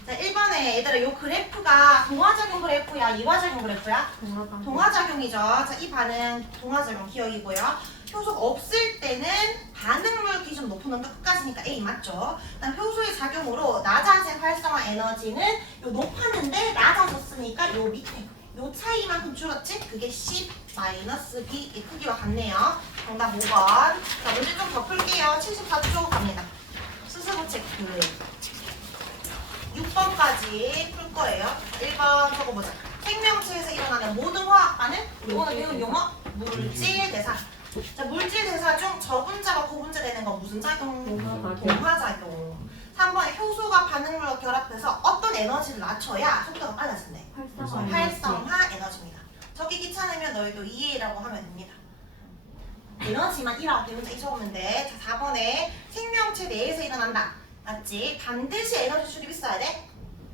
자 1번에 얘들아 요 그래프가 동화작용 그래프야 이화작용 그래프야? 동화작용이죠. 자 이 반응 동화작용 기억이고요. 효소 없을 때는 반응물 기준 높은 온도 끝까지니까 A 맞죠? 그다음 효소의 작용으로 낮아진 활성화 에너지는 요 높았는데 낮아졌으니까 요 밑에 요 차이만큼 줄었지? 그게 C-B 이 크기와 같네요. 정답 5번. 자 문제 좀 더 풀게요. 74쪽 갑니다. 스스로 체크. 6번까지 풀 거예요. 1번 적어보자. 생명체에서 일어나는 모든 화학 반응. 우리 오늘 배운 용어 물질 대사. 자 물질 대사 중 저분자가 고분자 되는 건 무슨 작용? 동화작용. 3번에 효소가 반응물과 결합해서 어떤 에너지를 낮춰야 속도가 빨라진대. 활성화 에너지입니다. 적기 귀찮으면 너희도 EA라고 하면 됩니다. 에너지만 1하고 대문자 2 적으면 돼. 자 4번에 생명체 내에서 일어난다. 맞지? 반드시 에너지 출입 있어야 돼?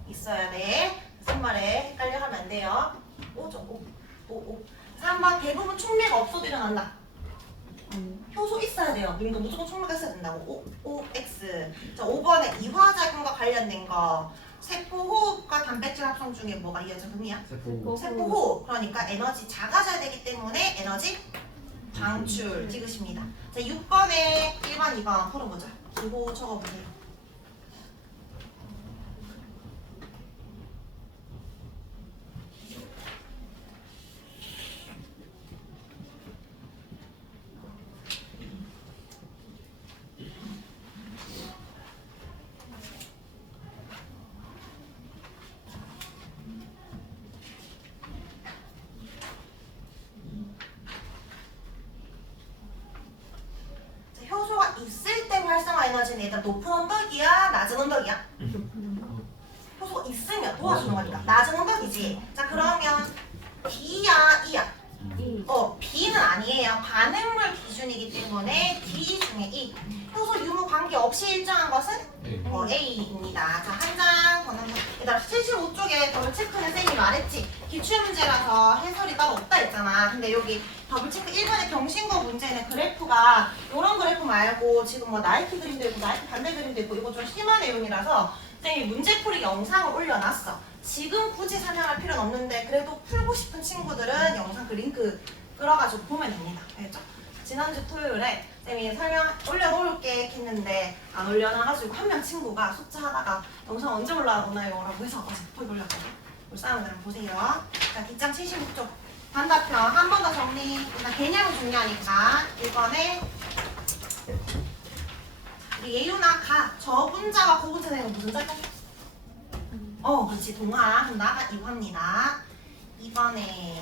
있어야 돼. 선말에 헷갈려 하면 안 돼요. 5죠. 5. 3번 대부분 촉매가 없어도 일어난다. 효소 있어야 돼요. 그러니까 무조건 촉매가 있어야 된다고. OX. 자 5번에 이화작용과 관련된 거. 세포호흡과 단백질 합성 중에 뭐가 이화작용이야? 세포호흡. 그러니까 에너지 작아져야 되기 때문에 에너지 방출. 찍으십니다. 자 6번에 1번, 2번 풀어보자. 기호 적어보세요. 효소가 있을 때 활성화 에너지는 일단 높은 언덕이야? 낮은 언덕이야? 효소가 있으면 도와주는 거니까 낮은 언덕이지. 자 그러면 D야 E야? B는 아니에요. 반응물 기준이기 때문에 D 중에 E. 효소 유무 관계없이 일정한 것은 A입니다. 자 한 장 더 남겨. 얘들아 75쪽에 더블 체크는 쌤이 말했지. 기출문제라서 해설이 따로 없다 했잖아. 근데 여기 더블체크 1번의 경신고 문제는 그래프가 이런 그래프 말고 지금 뭐 나이키 그림도 있고 나이키 반대 그림도 있고 이거 좀 심한 내용이라서 쌤이 문제풀이 영상을 올려놨어. 지금 굳이 설명할 필요는 없는데 그래도 풀고 싶은 친구들은 영상 그 링크 끌어가지고 보면 됩니다. 알겠죠? 지난주 토요일에 쌤이 설명 올려놓을게 했는데 안 올려놔가지고 한 명 친구가 숙제하다가 영상 언제 올라오나요? 라고 해서 어제 보기 올렸거든요. 울산은 그럼 보세요. 자 뒷장 76쪽 반대편 한 번 더 정리. 일단 개념이 중요하니까 1번에 우리 예유나 가 저분자가 고분자 되는 건 무슨 작용? 그렇지 동화. 그럼 나가 이거입니다. 2번에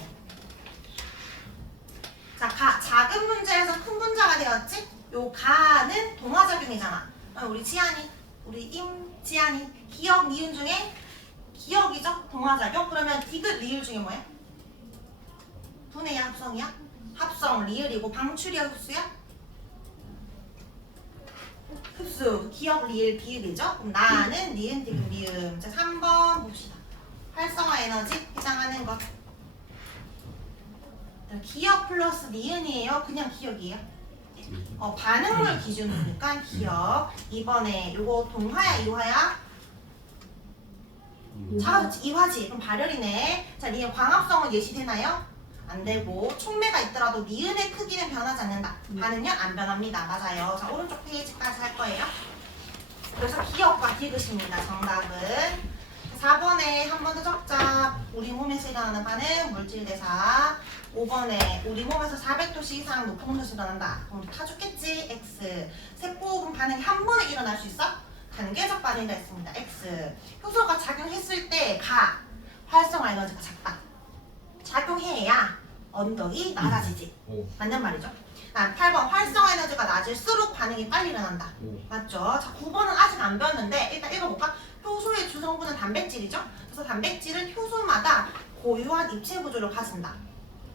자 가 작은 분자에서 큰 분자가 되었지? 요 가는 동화작용이잖아. 우리 지안이 우리 임지안이 기억 니은 중에 기억이죠? 동화작용. 그러면 디귿 리을 중에 뭐야? 분해야 합성이야? 합성 리을이고 방출이야 흡수야? 흡수 기억 리을 비읍이죠? 그럼 나는 니은 디귿 리음. 자 3번 봅시다. 활성화 에너지 해당하는 것. 기억 플러스 니은이에요? 그냥 기억이에요? 반응물 기준이니까 기억. 이번에 요거 동화야 이화야? 작아졌지 이화지. 그럼 발열이네. 자 니은 광합성은 예시되나요? 안 되고 촉매가 있더라도 니은의 크기는 변하지 않는다. 반응은 안 변합니다. 맞아요. 자 오른쪽 페이지까지 할 거예요. 그래서 기억과 디귿입니다. 정답은 4번에 한 번 더 적자. 우리 몸에서 일어나는 반응 물질 대사. 5번에 우리 몸에서 400도씨 이상 높은 온도에서 일어난다. 그럼 다 죽겠지? X. 세포호흡은 반응이 한 번에 일어날 수 있어? 단계적 반응이라 했습니다. X. 효소가 작용했을 때 가 활성화 에너지가 작다. 작용해야 언덕이 낮아지지. 맞는 말이죠. 8번 활성화 에너지가 낮을수록 반응이 빨리 일어난다. 맞죠? 자 9번은 아직 안 배웠는데 일단 읽어볼까? 효소의 주성분은 단백질이죠. 그래서 단백질은 효소마다 고유한 입체 구조를 가진다.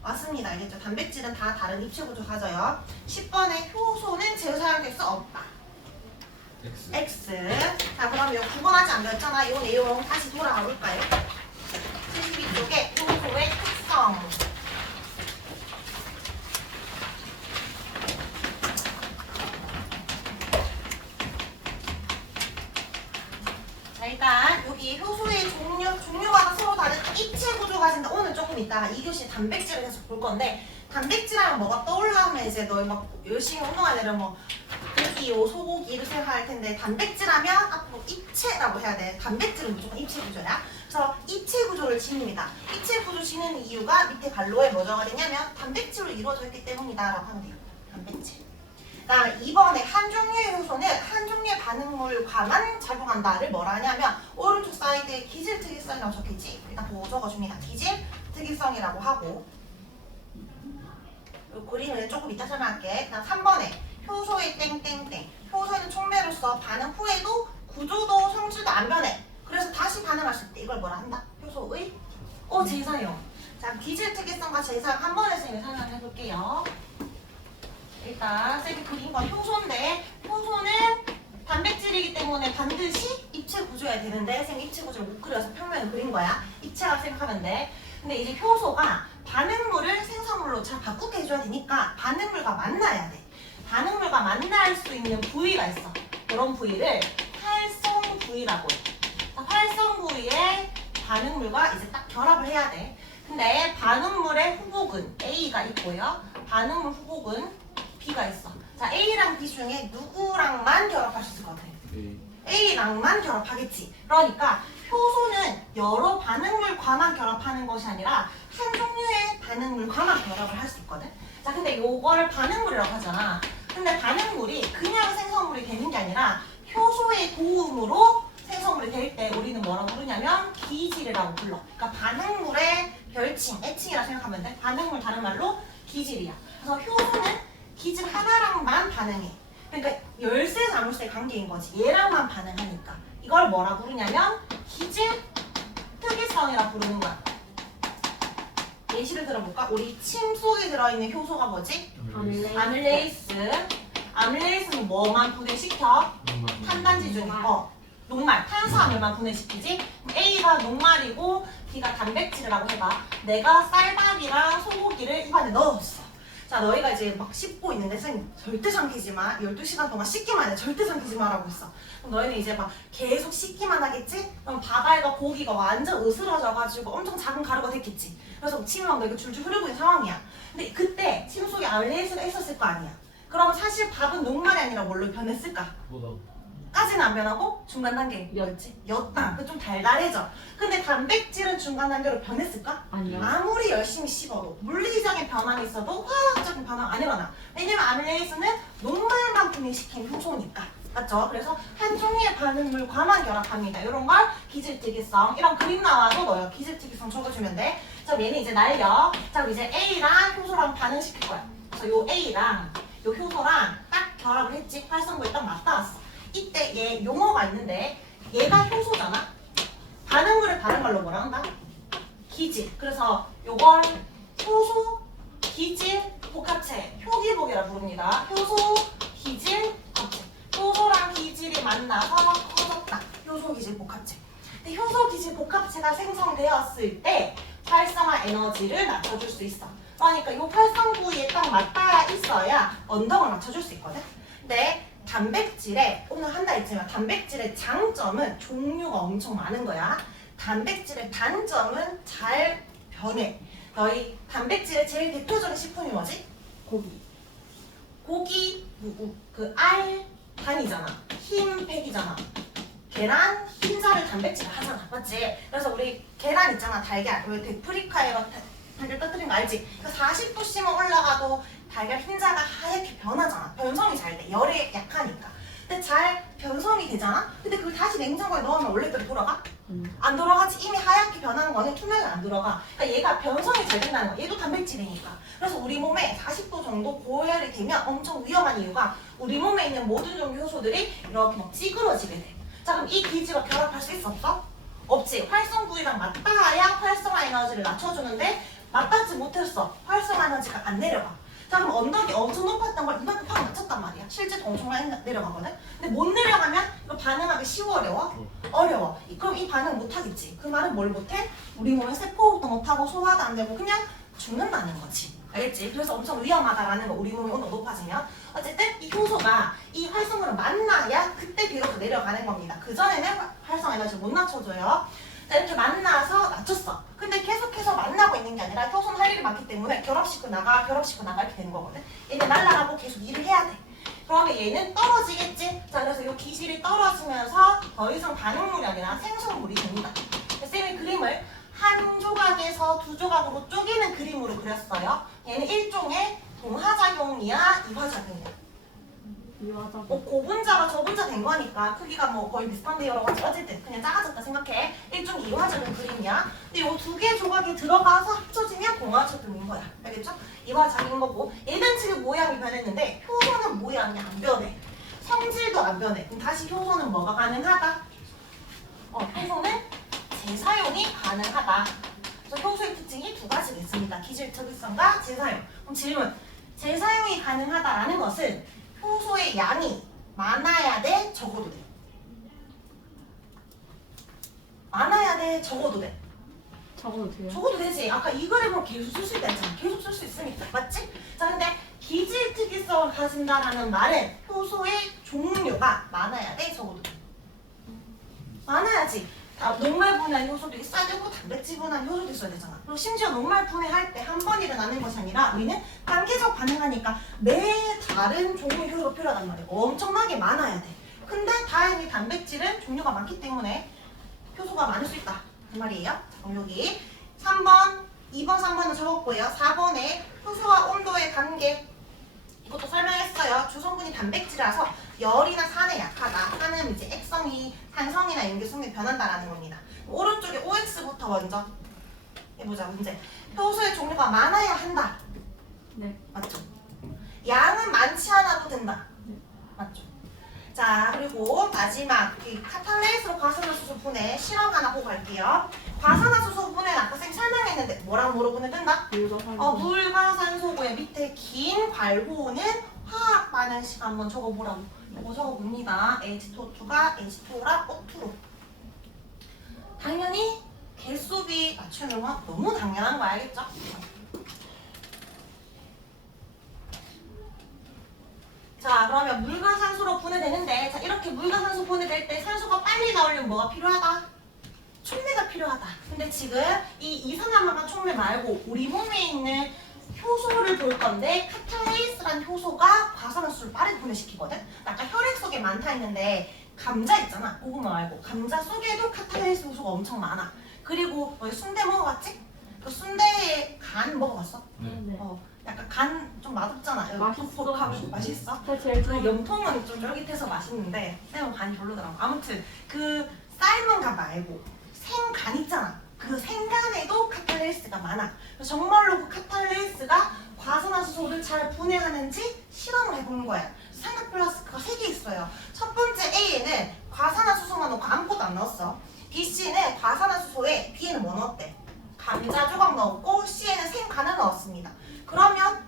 맞습니다. 알겠죠? 단백질은 다 다른 입체 구조 가져요. 10번에 효소는 재사용될 수 없다. X. 자 그럼 이 9번 아직 안 배웠잖아. 이 내용 다시 돌아가 볼까요? 72쪽에 효소의 특성. 좀 이따가 2교시 단백질을 계속 볼 건데 단백질하면 뭐가 떠올라면 이제 너희 막 열심히 운동하려면 뭐 고기요, 소고기 이렇게 생각할 텐데 단백질하면 앞으로 입체라고 해야 돼. 단백질은 무조건 입체 구조야. 그래서 입체 구조를 지닙니다. 입체 구조 지는 이유가 밑에 갈로에 뭐 적어있냐면 단백질로 이루어져 있기 때문이다라고 하면 돼요. 단백질. 그다음에 2번에 한 종류의 효소는 한 종류의 반응물과만 작용한다를 뭐라 하냐면 오른쪽 사이드에 기질 특이성이라고 적혀있지. 일단 그거 적어줍니다. 기질 특이성이라고 하고 이 그림을 조금 이따 설명할게. 그다음 3번에 효소의 땡땡땡. 효소는 촉매로서 반응 후에도 구조도 성질도 안 변해. 그래서 다시 반응할 수 있대. 이걸 뭐라 한다? 효소의 재사용. 자, 기질 특이성과 재사용 한 번에 설명해볼게요. 일단 쌤이 그린 건 효소인데 효소는 단백질이기 때문에 반드시 입체 구조여야 되는데 쌤 입체 구조를 못 그려서 평면을 그린 거야. 입체라고 생각하면 돼. 근데 이제 효소가 반응물을 생성물로 잘 바꾸게 해줘야 되니까 반응물과 만나야 돼. 반응물과 만날 수 있는 부위가 있어. 그런 부위를 활성 부위라고 해. 활성 부위에 반응물과 이제 딱 결합을 해야 돼. 근데 반응물의 후복은 A가 있고요. 반응물 후복은 B가 있어. 자, A랑 B 중에 누구랑만 결합할 수 있을 것 같아? A랑만 결합하겠지. 그러니까 효소는 여러 반응물과만 결합하는 것이 아니라 한 종류의 반응물과만 결합을 할 수 있거든. 자, 근데 요거를 반응물이라고 하잖아. 근데 반응물이 그냥 생성물이 되는 게 아니라 효소의 도움으로 생성물이 될 때 우리는 뭐라고 부르냐면 기질이라고 불러. 그러니까 반응물의 별칭, 애칭이라 생각하면 돼. 반응물 다른 말로 기질이야. 그래서 효소는 기질 하나랑만 반응해. 그러니까 열쇠 자물쇠 관계인 거지. 얘랑만 반응하니까. 이걸 뭐라 부르냐면 기질 특이성이라 부르는 거야. 예시를 들어볼까? 우리 침 속에 들어있는 효소가 뭐지? 아밀레이스. 아밀레이스는 뭐만 분해시켜? 탄단지 중에 녹말, 탄수화물만 분해시키지? 그럼 A가 녹말이고 B가 단백질이라고 해봐. 내가 쌀밥이랑 소고기를 입안에 넣었어. 자, 너희가 이제 막 씹고 있는데 선생님 절대 삼키지 마. 12시간 동안 씻기만 해. 절대 삼키지 마라고 했어. 그럼 너희는 이제 막 계속 씻기만 하겠지? 그럼 밥알과 고기가 완전 으스러져가지고 엄청 작은 가루가 됐겠지. 그래서 침이 막 너희가 줄줄 흐르고 있는 상황이야. 근데 그때 침 속에 아밀레이스가 있었을 거 아니야. 그러면 사실 밥은 녹말이 아니라 뭘로 변했을까? 까지는 안 변하고 중간 단계 였지? 였다. 그 좀 달달해져. 근데 단백질은 중간 단계로 변했을까? 아니요. 아무리 열심히 씹어도 물리적인 변화가 있어도 화학적인 변화가 안 일어나. 왜냐면 아밀레이스는 녹말만 분해시킨 효소니까. 맞죠? 그래서 한 종류의 반응물과만 결합합니다. 이런 걸 기질특이성. 이런 그림 나와도 너요 기질특이성 적어주면 돼. 자, 얘는 이제 날려. 자, 그럼 이제 A랑 효소랑 반응시킬 거야. 그래서 요 A랑 요 효소랑 딱 결합을 했지. 활성부에 딱 맞닿았어. 이때 얘 용어가 있는데 얘가 효소잖아. 반응물을 다른 말로 뭐라 한다? 기질. 그래서 요걸 효소, 기질, 복합체, 효기복이라 부릅니다. 효소, 기질, 복합체. 효소랑 기질이 만나서 커졌다. 효소, 기질, 복합체. 근데 효소, 기질, 복합체가 생성되었을 때 활성화 에너지를 낮춰줄 수 있어. 그러니까 이 활성 부위에 딱 맞닿아 있어야 언덕을 맞춰줄 수 있거든. 근데 단백질에 오늘 한다 했지만 단백질의 장점은 종류가 엄청 많은 거야. 단백질의 단점은 잘 변해. 너희 단백질의 제일 대표적인 식품이 뭐지? 고기. 고기 누구? 그 알단이잖아. 흰팩이잖아. 계란, 흰자를 단백질을 하잖아. 맞지? 그래서 우리 계란 있잖아. 달걀. 왜 데프리카에 달걀 떠뜨린 거 알지? 그 40도씨만 올라가도 달걀 흰자가 하얗게 변하잖아. 변성이 잘 돼. 열에 약하니까. 근데 잘 변성이 되잖아? 근데 그걸 다시 냉장고에 넣으면 원래대로 돌아가? 안 돌아가지. 이미 하얗게 변하는 거는 투명이 안 들어가. 그러니까 얘가 변성이 잘 된다는 거야. 얘도 단백질이니까. 그래서 우리 몸에 40도 정도 고열이 되면 엄청 위험한 이유가 우리 몸에 있는 모든 종류 효소들이 이렇게 막 찌그러지게 돼. 자, 그럼 이 기질과 결합할 수 있어 없어? 없지. 활성 부위랑 맞닿아야 활성화 에너지를 낮춰주는데 맞닿지 못했어. 활성화 에너지가 안 내려가. 자, 그럼 언덕이 엄청 높았던 걸 이만큼 확 낮췄단 말이야. 실제로 엄청 많이 내려가거든. 근데 못 내려가면 이거 반응하기 쉬워, 어려워? 어려워. 그럼 이 반응 못 하겠지. 그 말은 뭘 못해? 우리 몸에 세포도 못하고 소화도 안 되고 그냥 죽는다는 거지. 알겠지? 그래서 엄청 위험하다라는 거. 우리 몸의 온도가 높아지면 어쨌든 이 효소가 이 활성으로 만나야 그때 비로소 내려가는 겁니다. 그전에는 활성 에너지를 못 낮춰줘요. 자, 이렇게 만나서 낮췄어. 근데 계속해서 만나고 있는 게 아니라 효소는 할 일이 많기 때문에 결합시키고 나가 이렇게 되는 거거든. 얘는 날아가고 계속 일을 해야 돼. 그러면 얘는 떨어지겠지? 자, 그래서 이 기질이 떨어지면서 더 이상 반응물이 아니라 생성물이 됩니다. 쌤이 그림을 한 조각에서 두 조각으로 쪼개는 그림으로 그렸어요. 얘는 일종의 동하작용이야, 이화작용이야. 이화작용. 고분자가 저분자 된 거니까 크기가 뭐 거의 비슷한데 여러 가지 어쨌든 그냥 작아졌다 생각해. 일종의 이화작용 그림이야. 근데 이 두 개 조각이 들어가서 합쳐지면 동화작용인 거야. 알겠죠? 이화작용인 거고 얘는 지금 모양이 변했는데 효소는 모양이 안 변해. 성질도 안 변해. 그럼 다시 효소는 뭐가 가능하다? 효소는 재사용이 가능하다. 그래서 효소의 특징이 두 가지가 있습니다. 기질 특이성과 재사용. 그럼 질문. 재사용이 가능하다라는 것은 효소의 양이 많아야 돼, 적어도 돼? 많아야 돼, 적어도 돼? 적어도 돼요? 적어도 되지. 아까 이 그림으로 계속 쓸 수 있다 했잖아. 계속 쓸 수 있으니까. 맞지? 자, 근데 기질 특이성을 가진다라는 말은 효소의 종류가 많아야 돼, 적어도 돼? 많아야지. 녹말 분해한 효소도 있어야 되고 단백질 분해한 효소도 있어야 되잖아. 그리고 심지어 녹말 분해할 때 한 번 일어나는 것이 아니라 우리는 단계적 반응하니까 매 다른 종류의 효소가 필요하단 말이야. 엄청나게 많아야 돼. 근데 다행히 단백질은 종류가 많기 때문에 효소가 많을 수 있다. 그 말이에요. 자, 그럼 여기 3번, 2번, 3번은 적었고요. 4번에 효소와 온도의 관계 이것도 설명했어요. 주성분이 단백질이라서 열이나 산에 약하다. 산은 이제 액성이 산성이나 염기성이 변한다라는 겁니다. 오른쪽에 OX부터 먼저 해보자. 문제. 효소의 종류가 많아야 한다. 네. 맞죠? 양은 많지 않아도 된다. 맞죠? 자, 그리고 마지막 이 카탈레이스로 과산화수소 분해 실험 하나 보고 갈게요. 과산화수소 분해는 아까 쌤 설명했는데 뭐랑 뭐로 분해된다? 물과 산소고의 밑에 긴 괄호는 화학 반응식 한번 적어보라고. 이거 적어봅니다. H2O2가 H2O랑 O2로. 당연히 개수비 맞추는 건 너무 당연한 거 알겠죠? 자, 그러면 물과 산소로 분해되는데, 자, 이렇게 물과 산소 분해될 때 산소가 빨리 나오려면 뭐가 필요하다? 촉매가 필요하다. 근데 지금 이 이산화탄소 촉매 말고 우리 몸에 있는 효소를 볼 건데 카탈레이스란 효소가 과산화수소를 빠르게 분해시키거든? 아까 혈액 속에 많다 했는데 감자 있잖아. 고구마 말고 감자 속에도 카탈레이스 효소가 엄청 많아. 그리고 너 순대 먹어봤지? 그 순대에 간 먹어봤어? 네. 약간 간 좀 맛없잖아. 맛있어. 퍽퍽하고 맛있어? 제일 그 염통은 좀 쫄깃해서 맛있는데 쌤은 간이 별로더라고. 아무튼 그 삶은 간 말고 생간 있잖아. 그 생간에도 카탈레이스가 많아. 그래서 정말로 그 카탈레이스가 과산화수소를 잘 분해하는지 실험을 해보는 거야. 삼각 플라스크가 3개 있어요. 첫 번째 A에는 과산화수소만 넣고 아무것도 안 넣었어. B, C는 과산화수소에 B에는 뭐 넣었대? 감자 조각 넣었고 C에는 생간을 넣었습니다. 그러면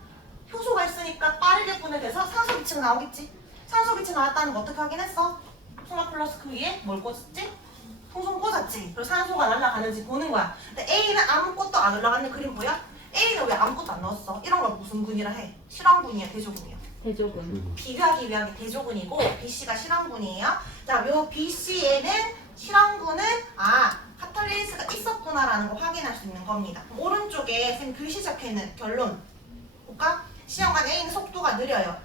효소가 있으니까 빠르게 분해돼서 산소 기체가 나오겠지? 산소 기체 나왔다는 거 어떻게 확인했어? 삼각 플라스크 위에 뭘 꽂았지? 통송 꽂았지. 그리고 산소가 날아가는지 보는 거야. 근데 A는 아무것도 안 올라가는 그림 보여? A는 왜 아무것도 안 넣었어? 이런 걸 무슨 군이라 해? 실험군이야, 대조군이야? 대조군. 비교하기 위한 게 대조군이고 BC가 실험군이에요. 자, 요 BC에는 실험군은 카탈레이스가 있었구나라는 걸 확인할 수 있는 겁니다. 그럼 오른쪽에 쌤 글씨 적혀있는 결론 볼까? 시험관 A는 속도가 느려요.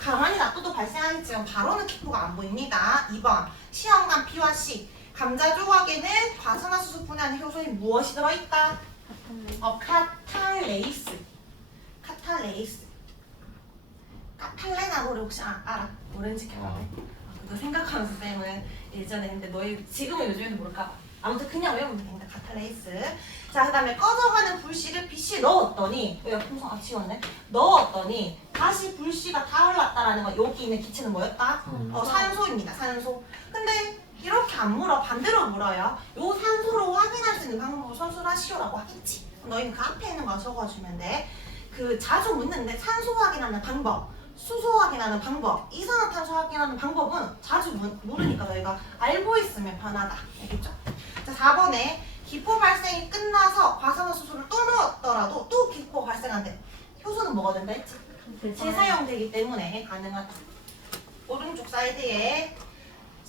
가만히 놔둬도 발생하겠지만 바로는 기포가 안 보입니다. 2번 시험관 B와 C 감자 조각에는 과산화수소 분해하는 효소에 무엇이 들어있다? 카탈레이스. 카탈레나 노래 혹시 알아? 모르는지 기억나네? 그거 생각하면서 쌤은 예전에 했는데 너희 지금은 요즘에는 모를까 봐. 아무튼 그냥 외우면 됩니다. 카탈레이스. 자, 그 다음에 꺼져가는 불씨를 빛이 넣었더니 여기 풍선 치웠네. 넣었더니 다시 불씨가 타올랐다라는 거. 여기 있는 기체는 뭐였다? 산소입니다. 산소. 근데 이렇게 안 물어. 반대로 물어요. 요 산소로 확인할 수 있는 방법을 선술하시오라고 하겠지. 너희는 그 앞에 있는 거 적어주면 돼. 그 자주 묻는데 산소 확인하는 방법, 수소 확인하는 방법, 이산화탄소 확인하는 방법은 자주 물으니까 너희가 알고 있으면 편하다. 알겠죠? 자, 4번에 기포 발생이 끝나서 과산화수소를 또 넣었더라도 또 기포가 발생한대. 효소는 뭐가 된다 했지? 재사용되기 때문에 가능하다. 오른쪽 사이드에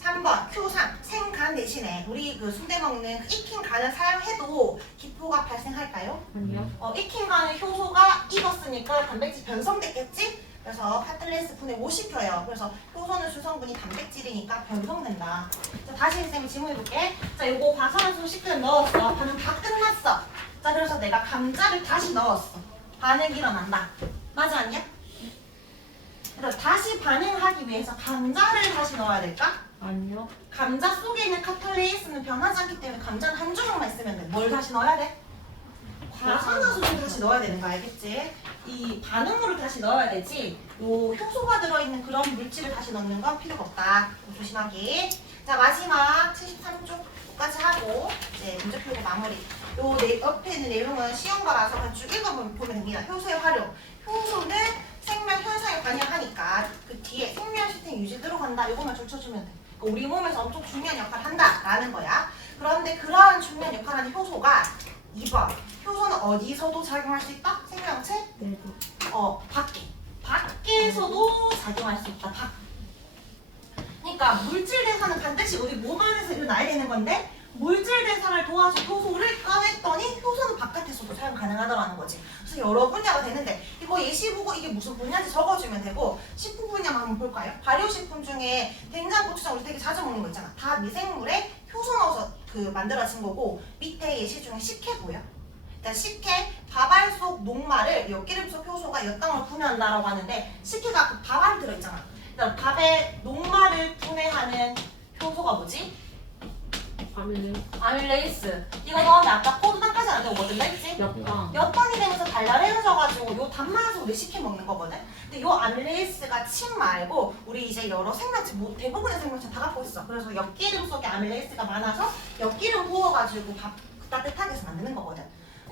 3번 효상 생간 대신에 우리 그 순대 먹는 그 익힌 간을 사용해도 기포가 발생할까요? 아니요. 익힌 간의 효소가 익었으니까 단백질 변성됐겠지? 그래서 카틀레이스 분해 못 시켜요. 그래서 효소는 주성분이 단백질이니까 변성된다. 자, 다시 쌤이 질문해볼게. 자, 요거 과산화수 10g 넣었어. 반응 다 끝났어. 자, 그래서 내가 감자를 다시 넣었어. 반응이 일어난다. 맞아, 아니야? 그래서 다시 반응하기 위해서 감자를 다시 넣어야 될까? 아니요. 감자 속에 있는 카탈레이스는 변하지 않기 때문에 감자는 한 조각만 있으면 돼. 뭘 다시 넣어야 돼? 과산화수를 다시 넣어야 되는 거 알겠지? 이 반응물을 다시 넣어야 되지 요 효소가 들어있는 그런 물질을 다시 넣는 건 필요가 없다. 조심하게. 자, 마지막 73쪽까지 하고 이제 문제 풀고 마무리. 요 옆에 있는 내용은 쉬운 거라서 그냥 쭉 읽어보면 됩니다. 효소의 활용. 효소는 생명 현상에 관여하니까 그 뒤에 생명 시스템 유지대로 간다. 이것만 줄 쳐주면 돼. 그러니까 우리 몸에서 엄청 중요한 역할을 한다라는 거야. 그런데 그러한 중요한 역할을 하는 효소가 2번. 효소는 어디서도 작용할 수 있다? 생명체? 내도. 밖에. 밖에서도 작용할 수 있다. 그러니까 물질 대사는 반드시 우리 몸 안에서 일어나야 되는 건데 물질 대사를 도와줄 효소를 꺼냈더니 효소는 바깥에서도 사용 가능하다라는 거지. 그래서 여러 분야가 되는데 이거 예시 보고 이게 무슨 분야인지 적어주면 되고 식품 분야만 한번 볼까요? 발효식품 중에 된장, 고추장 우리 되게 자주 먹는 거 있잖아. 다 미생물에 효소 넣어서 그 만들어진 거고 밑에 예시 중에 식혜 보여? 일단 식혜, 밥알 속 녹말을 엿기름 속 효소가 엿당으로 분해한다라고 하는데 식혜가 그 밥알이 들어있잖아. 그러니까 밥의 녹말을 분해하는 효소가 뭐지? 아밀레이스. 이거 넣으면 아까 포도당까지 안 되고 뭐 된다 했지? 엿당이 되면서 달달해져가지고 요 단맛을 우리 식혜 먹는 거거든. 근데 요 아밀레이스가 침 말고 우리 이제 여러 생명체 대부분의 생명체 다 갖고 있어. 그래서 엿기름 속에 아밀레이스가 많아서 엿기름 부어가지고 밥 따뜻하게 해서 만드는 거거든.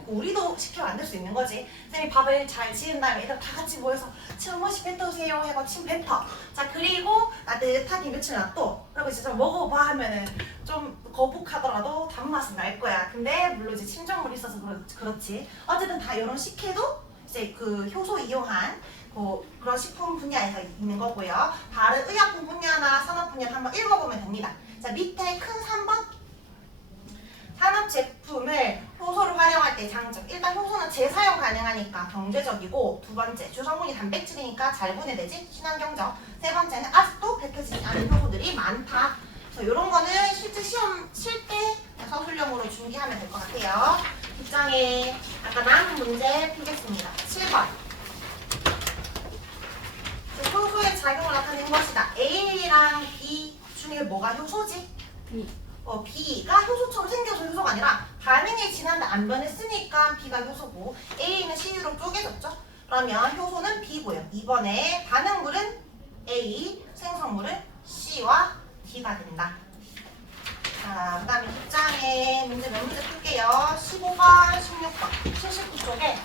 우리도 식혜 만들 수 있는 거지. 쌤이 밥을 잘 지은 다음에 애들 다 같이 모여서 침 한 번씩 뱉어주세요 해서 침 뱉어. 자, 그리고 따뜻하게 며칠 놔둬. 그리고 이제 좀 먹어봐 하면은 좀 거북하더라도 단맛은 날 거야. 근데 물론 이제 침전물이 있어서 그렇지. 어쨌든 다 이런 식혜도 이제 그 효소 이용한 그런 식품 분야에서 있는 거고요. 다른 의약품 분야나 산업 분야를 한번 읽어보면 됩니다. 자, 밑에 큰 3번. 산업 제품을 효소를 활용할 때 장점. 일단 효소는 재사용 가능하니까 경제적이고, 두 번째 주성분이 단백질이니까 잘 분해되지, 친환경적. 세 번째는 아직도 밝혀지지 않은 효소들이 많다. 그래서 이런 거는 실제 시험 칠 때 서술형으로 준비하면 될 것 같아요. 뒷장에 아까 남은 문제 풀겠습니다. 7번. 효소의 작용을 나타낸 것이다. A랑 B 중에 뭐가 효소지? B. B가 효소처럼 생겨서 효소가 아니라 반응이 지났는데 안 변했으니까 B가 효소고, A는 C로 쪼개졌죠? 그러면 효소는 B고요. 이번에 반응물은 A, 생성물은 C와 D가 된다. 자, 그 다음에 뒷장에 문제 몇 문제 풀게요. 15번, 16번, 79쪽에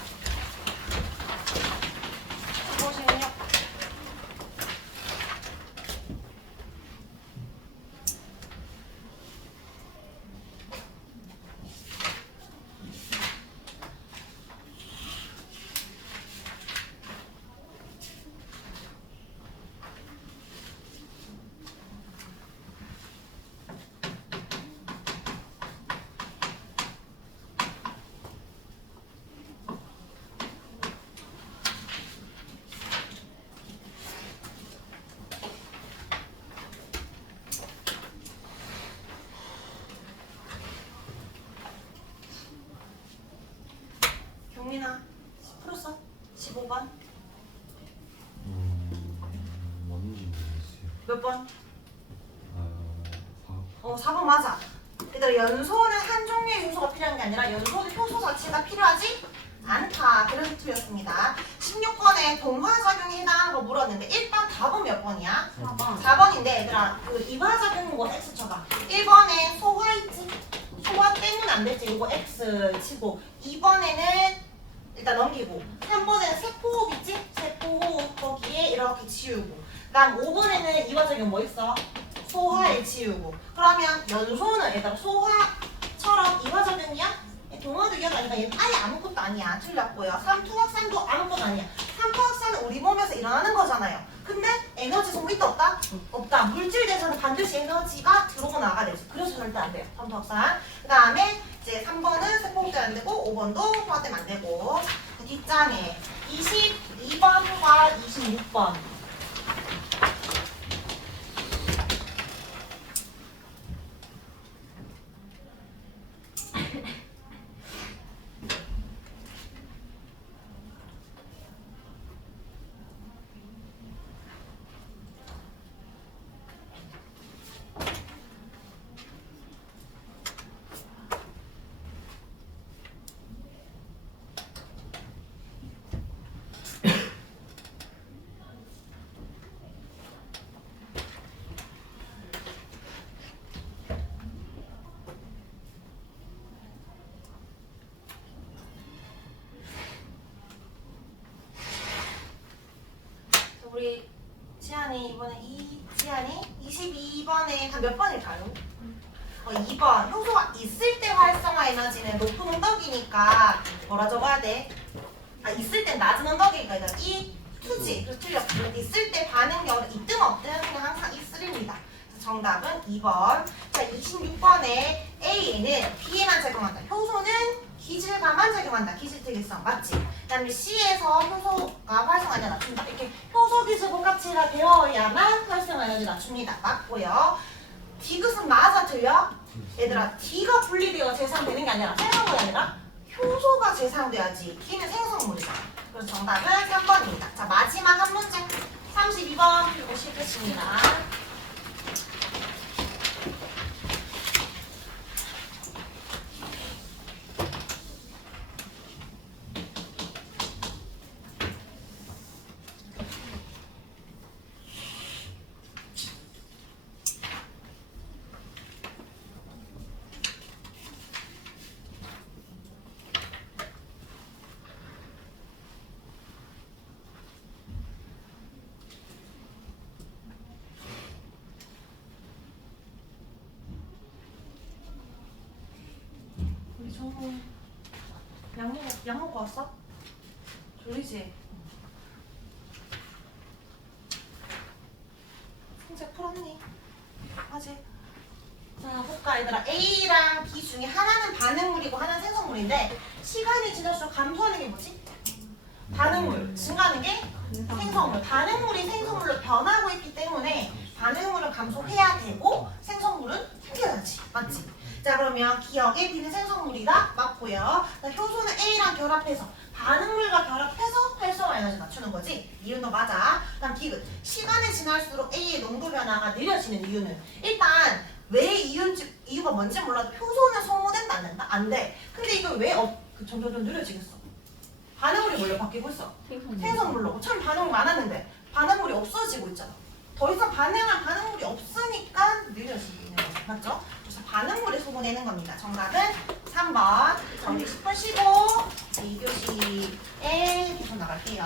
15, 16. 경민아, 풀었어? 15번. 뭔지 모르겠어요. 몇 번? 4. 4번 맞아. 얘들아, 연소는 한 종류의 효소가 필요한 게 아니라 연소는 효소 자체가 필요하지 않다. 그래서 틀렸습니다. 16번에 동화작용에 해당하는 거 물었는데 일단 답은 몇 번이야? 4번. 4번인데 얘들아, 그 이화작용은 뭐 X 쳐봐. 1번에 소화 있지? 소화 때문에 안 됐지? 이거 X 치고, 2번에는 일단 넘기고, 3번에는 세포호흡 있지? 세포호흡 거기에 이렇게 지우고, 그 다음 5번에는 이화작용 뭐 있어? 소화에 지우고. 그러면 연소는 얘들아 소화처럼 이화작용이야? 동화도 이화작용이니까 얘는 아예 아무것도 아니야. 틀렸고요. 삼투확산도 아무것도 아니야. 삼투확산은 우리 몸에서 일어나는 거잖아요. 근데 에너지 소모 있다 없다? 없다. 물질 대에서는 반드시 에너지가 들어오고 나가야 되지. 그래서 절대 안 돼요. 다음 학산. 그 다음에 이제 3번은 세포흡되면 안 되고 5번도 소화되면 안 되고 뒷장에 22번과 26번. 우리 지안이 이번에 지안이 22번에 몇 번일까요? 2번. 효소가 있을 때 활성화 에너지는 높은 언덕이니까 뭐라 적어야 돼? 있을 땐 낮은 언덕이니까 이 투지. 그래서 틀렸고 있을 때 반응력은 있든 없든 그냥 항상 있으립니다. 정답은 2번. 자, 26번에 A에는 B에만 작용한다. 효소는 기질과만 작용한다. 기질 특이성 맞지? 그 다음에 C에서 효소가 활성화 에너지 낮춘다. 이렇게 효소 기질 복합체가 되어야만 활성화 에너지 낮춥니다. 맞고요. 디귿은 맞아 틀려? 얘들아 D가 분리되어 재생되는 게 아니라 생성물이 아니라 효소가 재생돼야지. D는 생성물이잖아. 그래서 정답은 3번입니다. 자, 마지막 한 문제 32번 보시겠습니다. 우리 정우 약 먹고 왔어? 졸리지? 성적 풀었니? 아직? 자 볼까 얘들아. A랑 B 중에 하나는 반응물이고 하나는 생성물인데 시간이 지날수록 감소하는 게 뭐지? 반응물 증가하는 게 생성물. 반응물이 생성물로 변하고 있기 때문에 반응물은 감소해야 되고 생성물은 생겨야지. 맞지? 자 그러면 기억에 B는 생성물이다. 맞고요. 자, 효소는 A랑 결합해서 반응물과 결합해서 활성화 에너지 낮추는 거지. 이유는 맞아. 그다음 디귿. 시간이 지날수록 A의 농도 변화가 느려지는 이유는 일단 왜 이유가 뭔지 몰라도 효소는 소모된다 안 된다? 안 돼. 근데 이걸 왜 점점 느려지겠어? 반응물이 뭘로 바뀌고 있어? 생성물로. 처음 반응물이 많았는데 반응물이 없어지고 있잖아. 더 이상 반응할 반응물이 없으니까 느려지는 거죠. 맞죠? 그래서 반응물이 소모되는 겁니다. 정답은 3번. 자, 우리 10분 쉬고 2교시에 계속 나갈게요.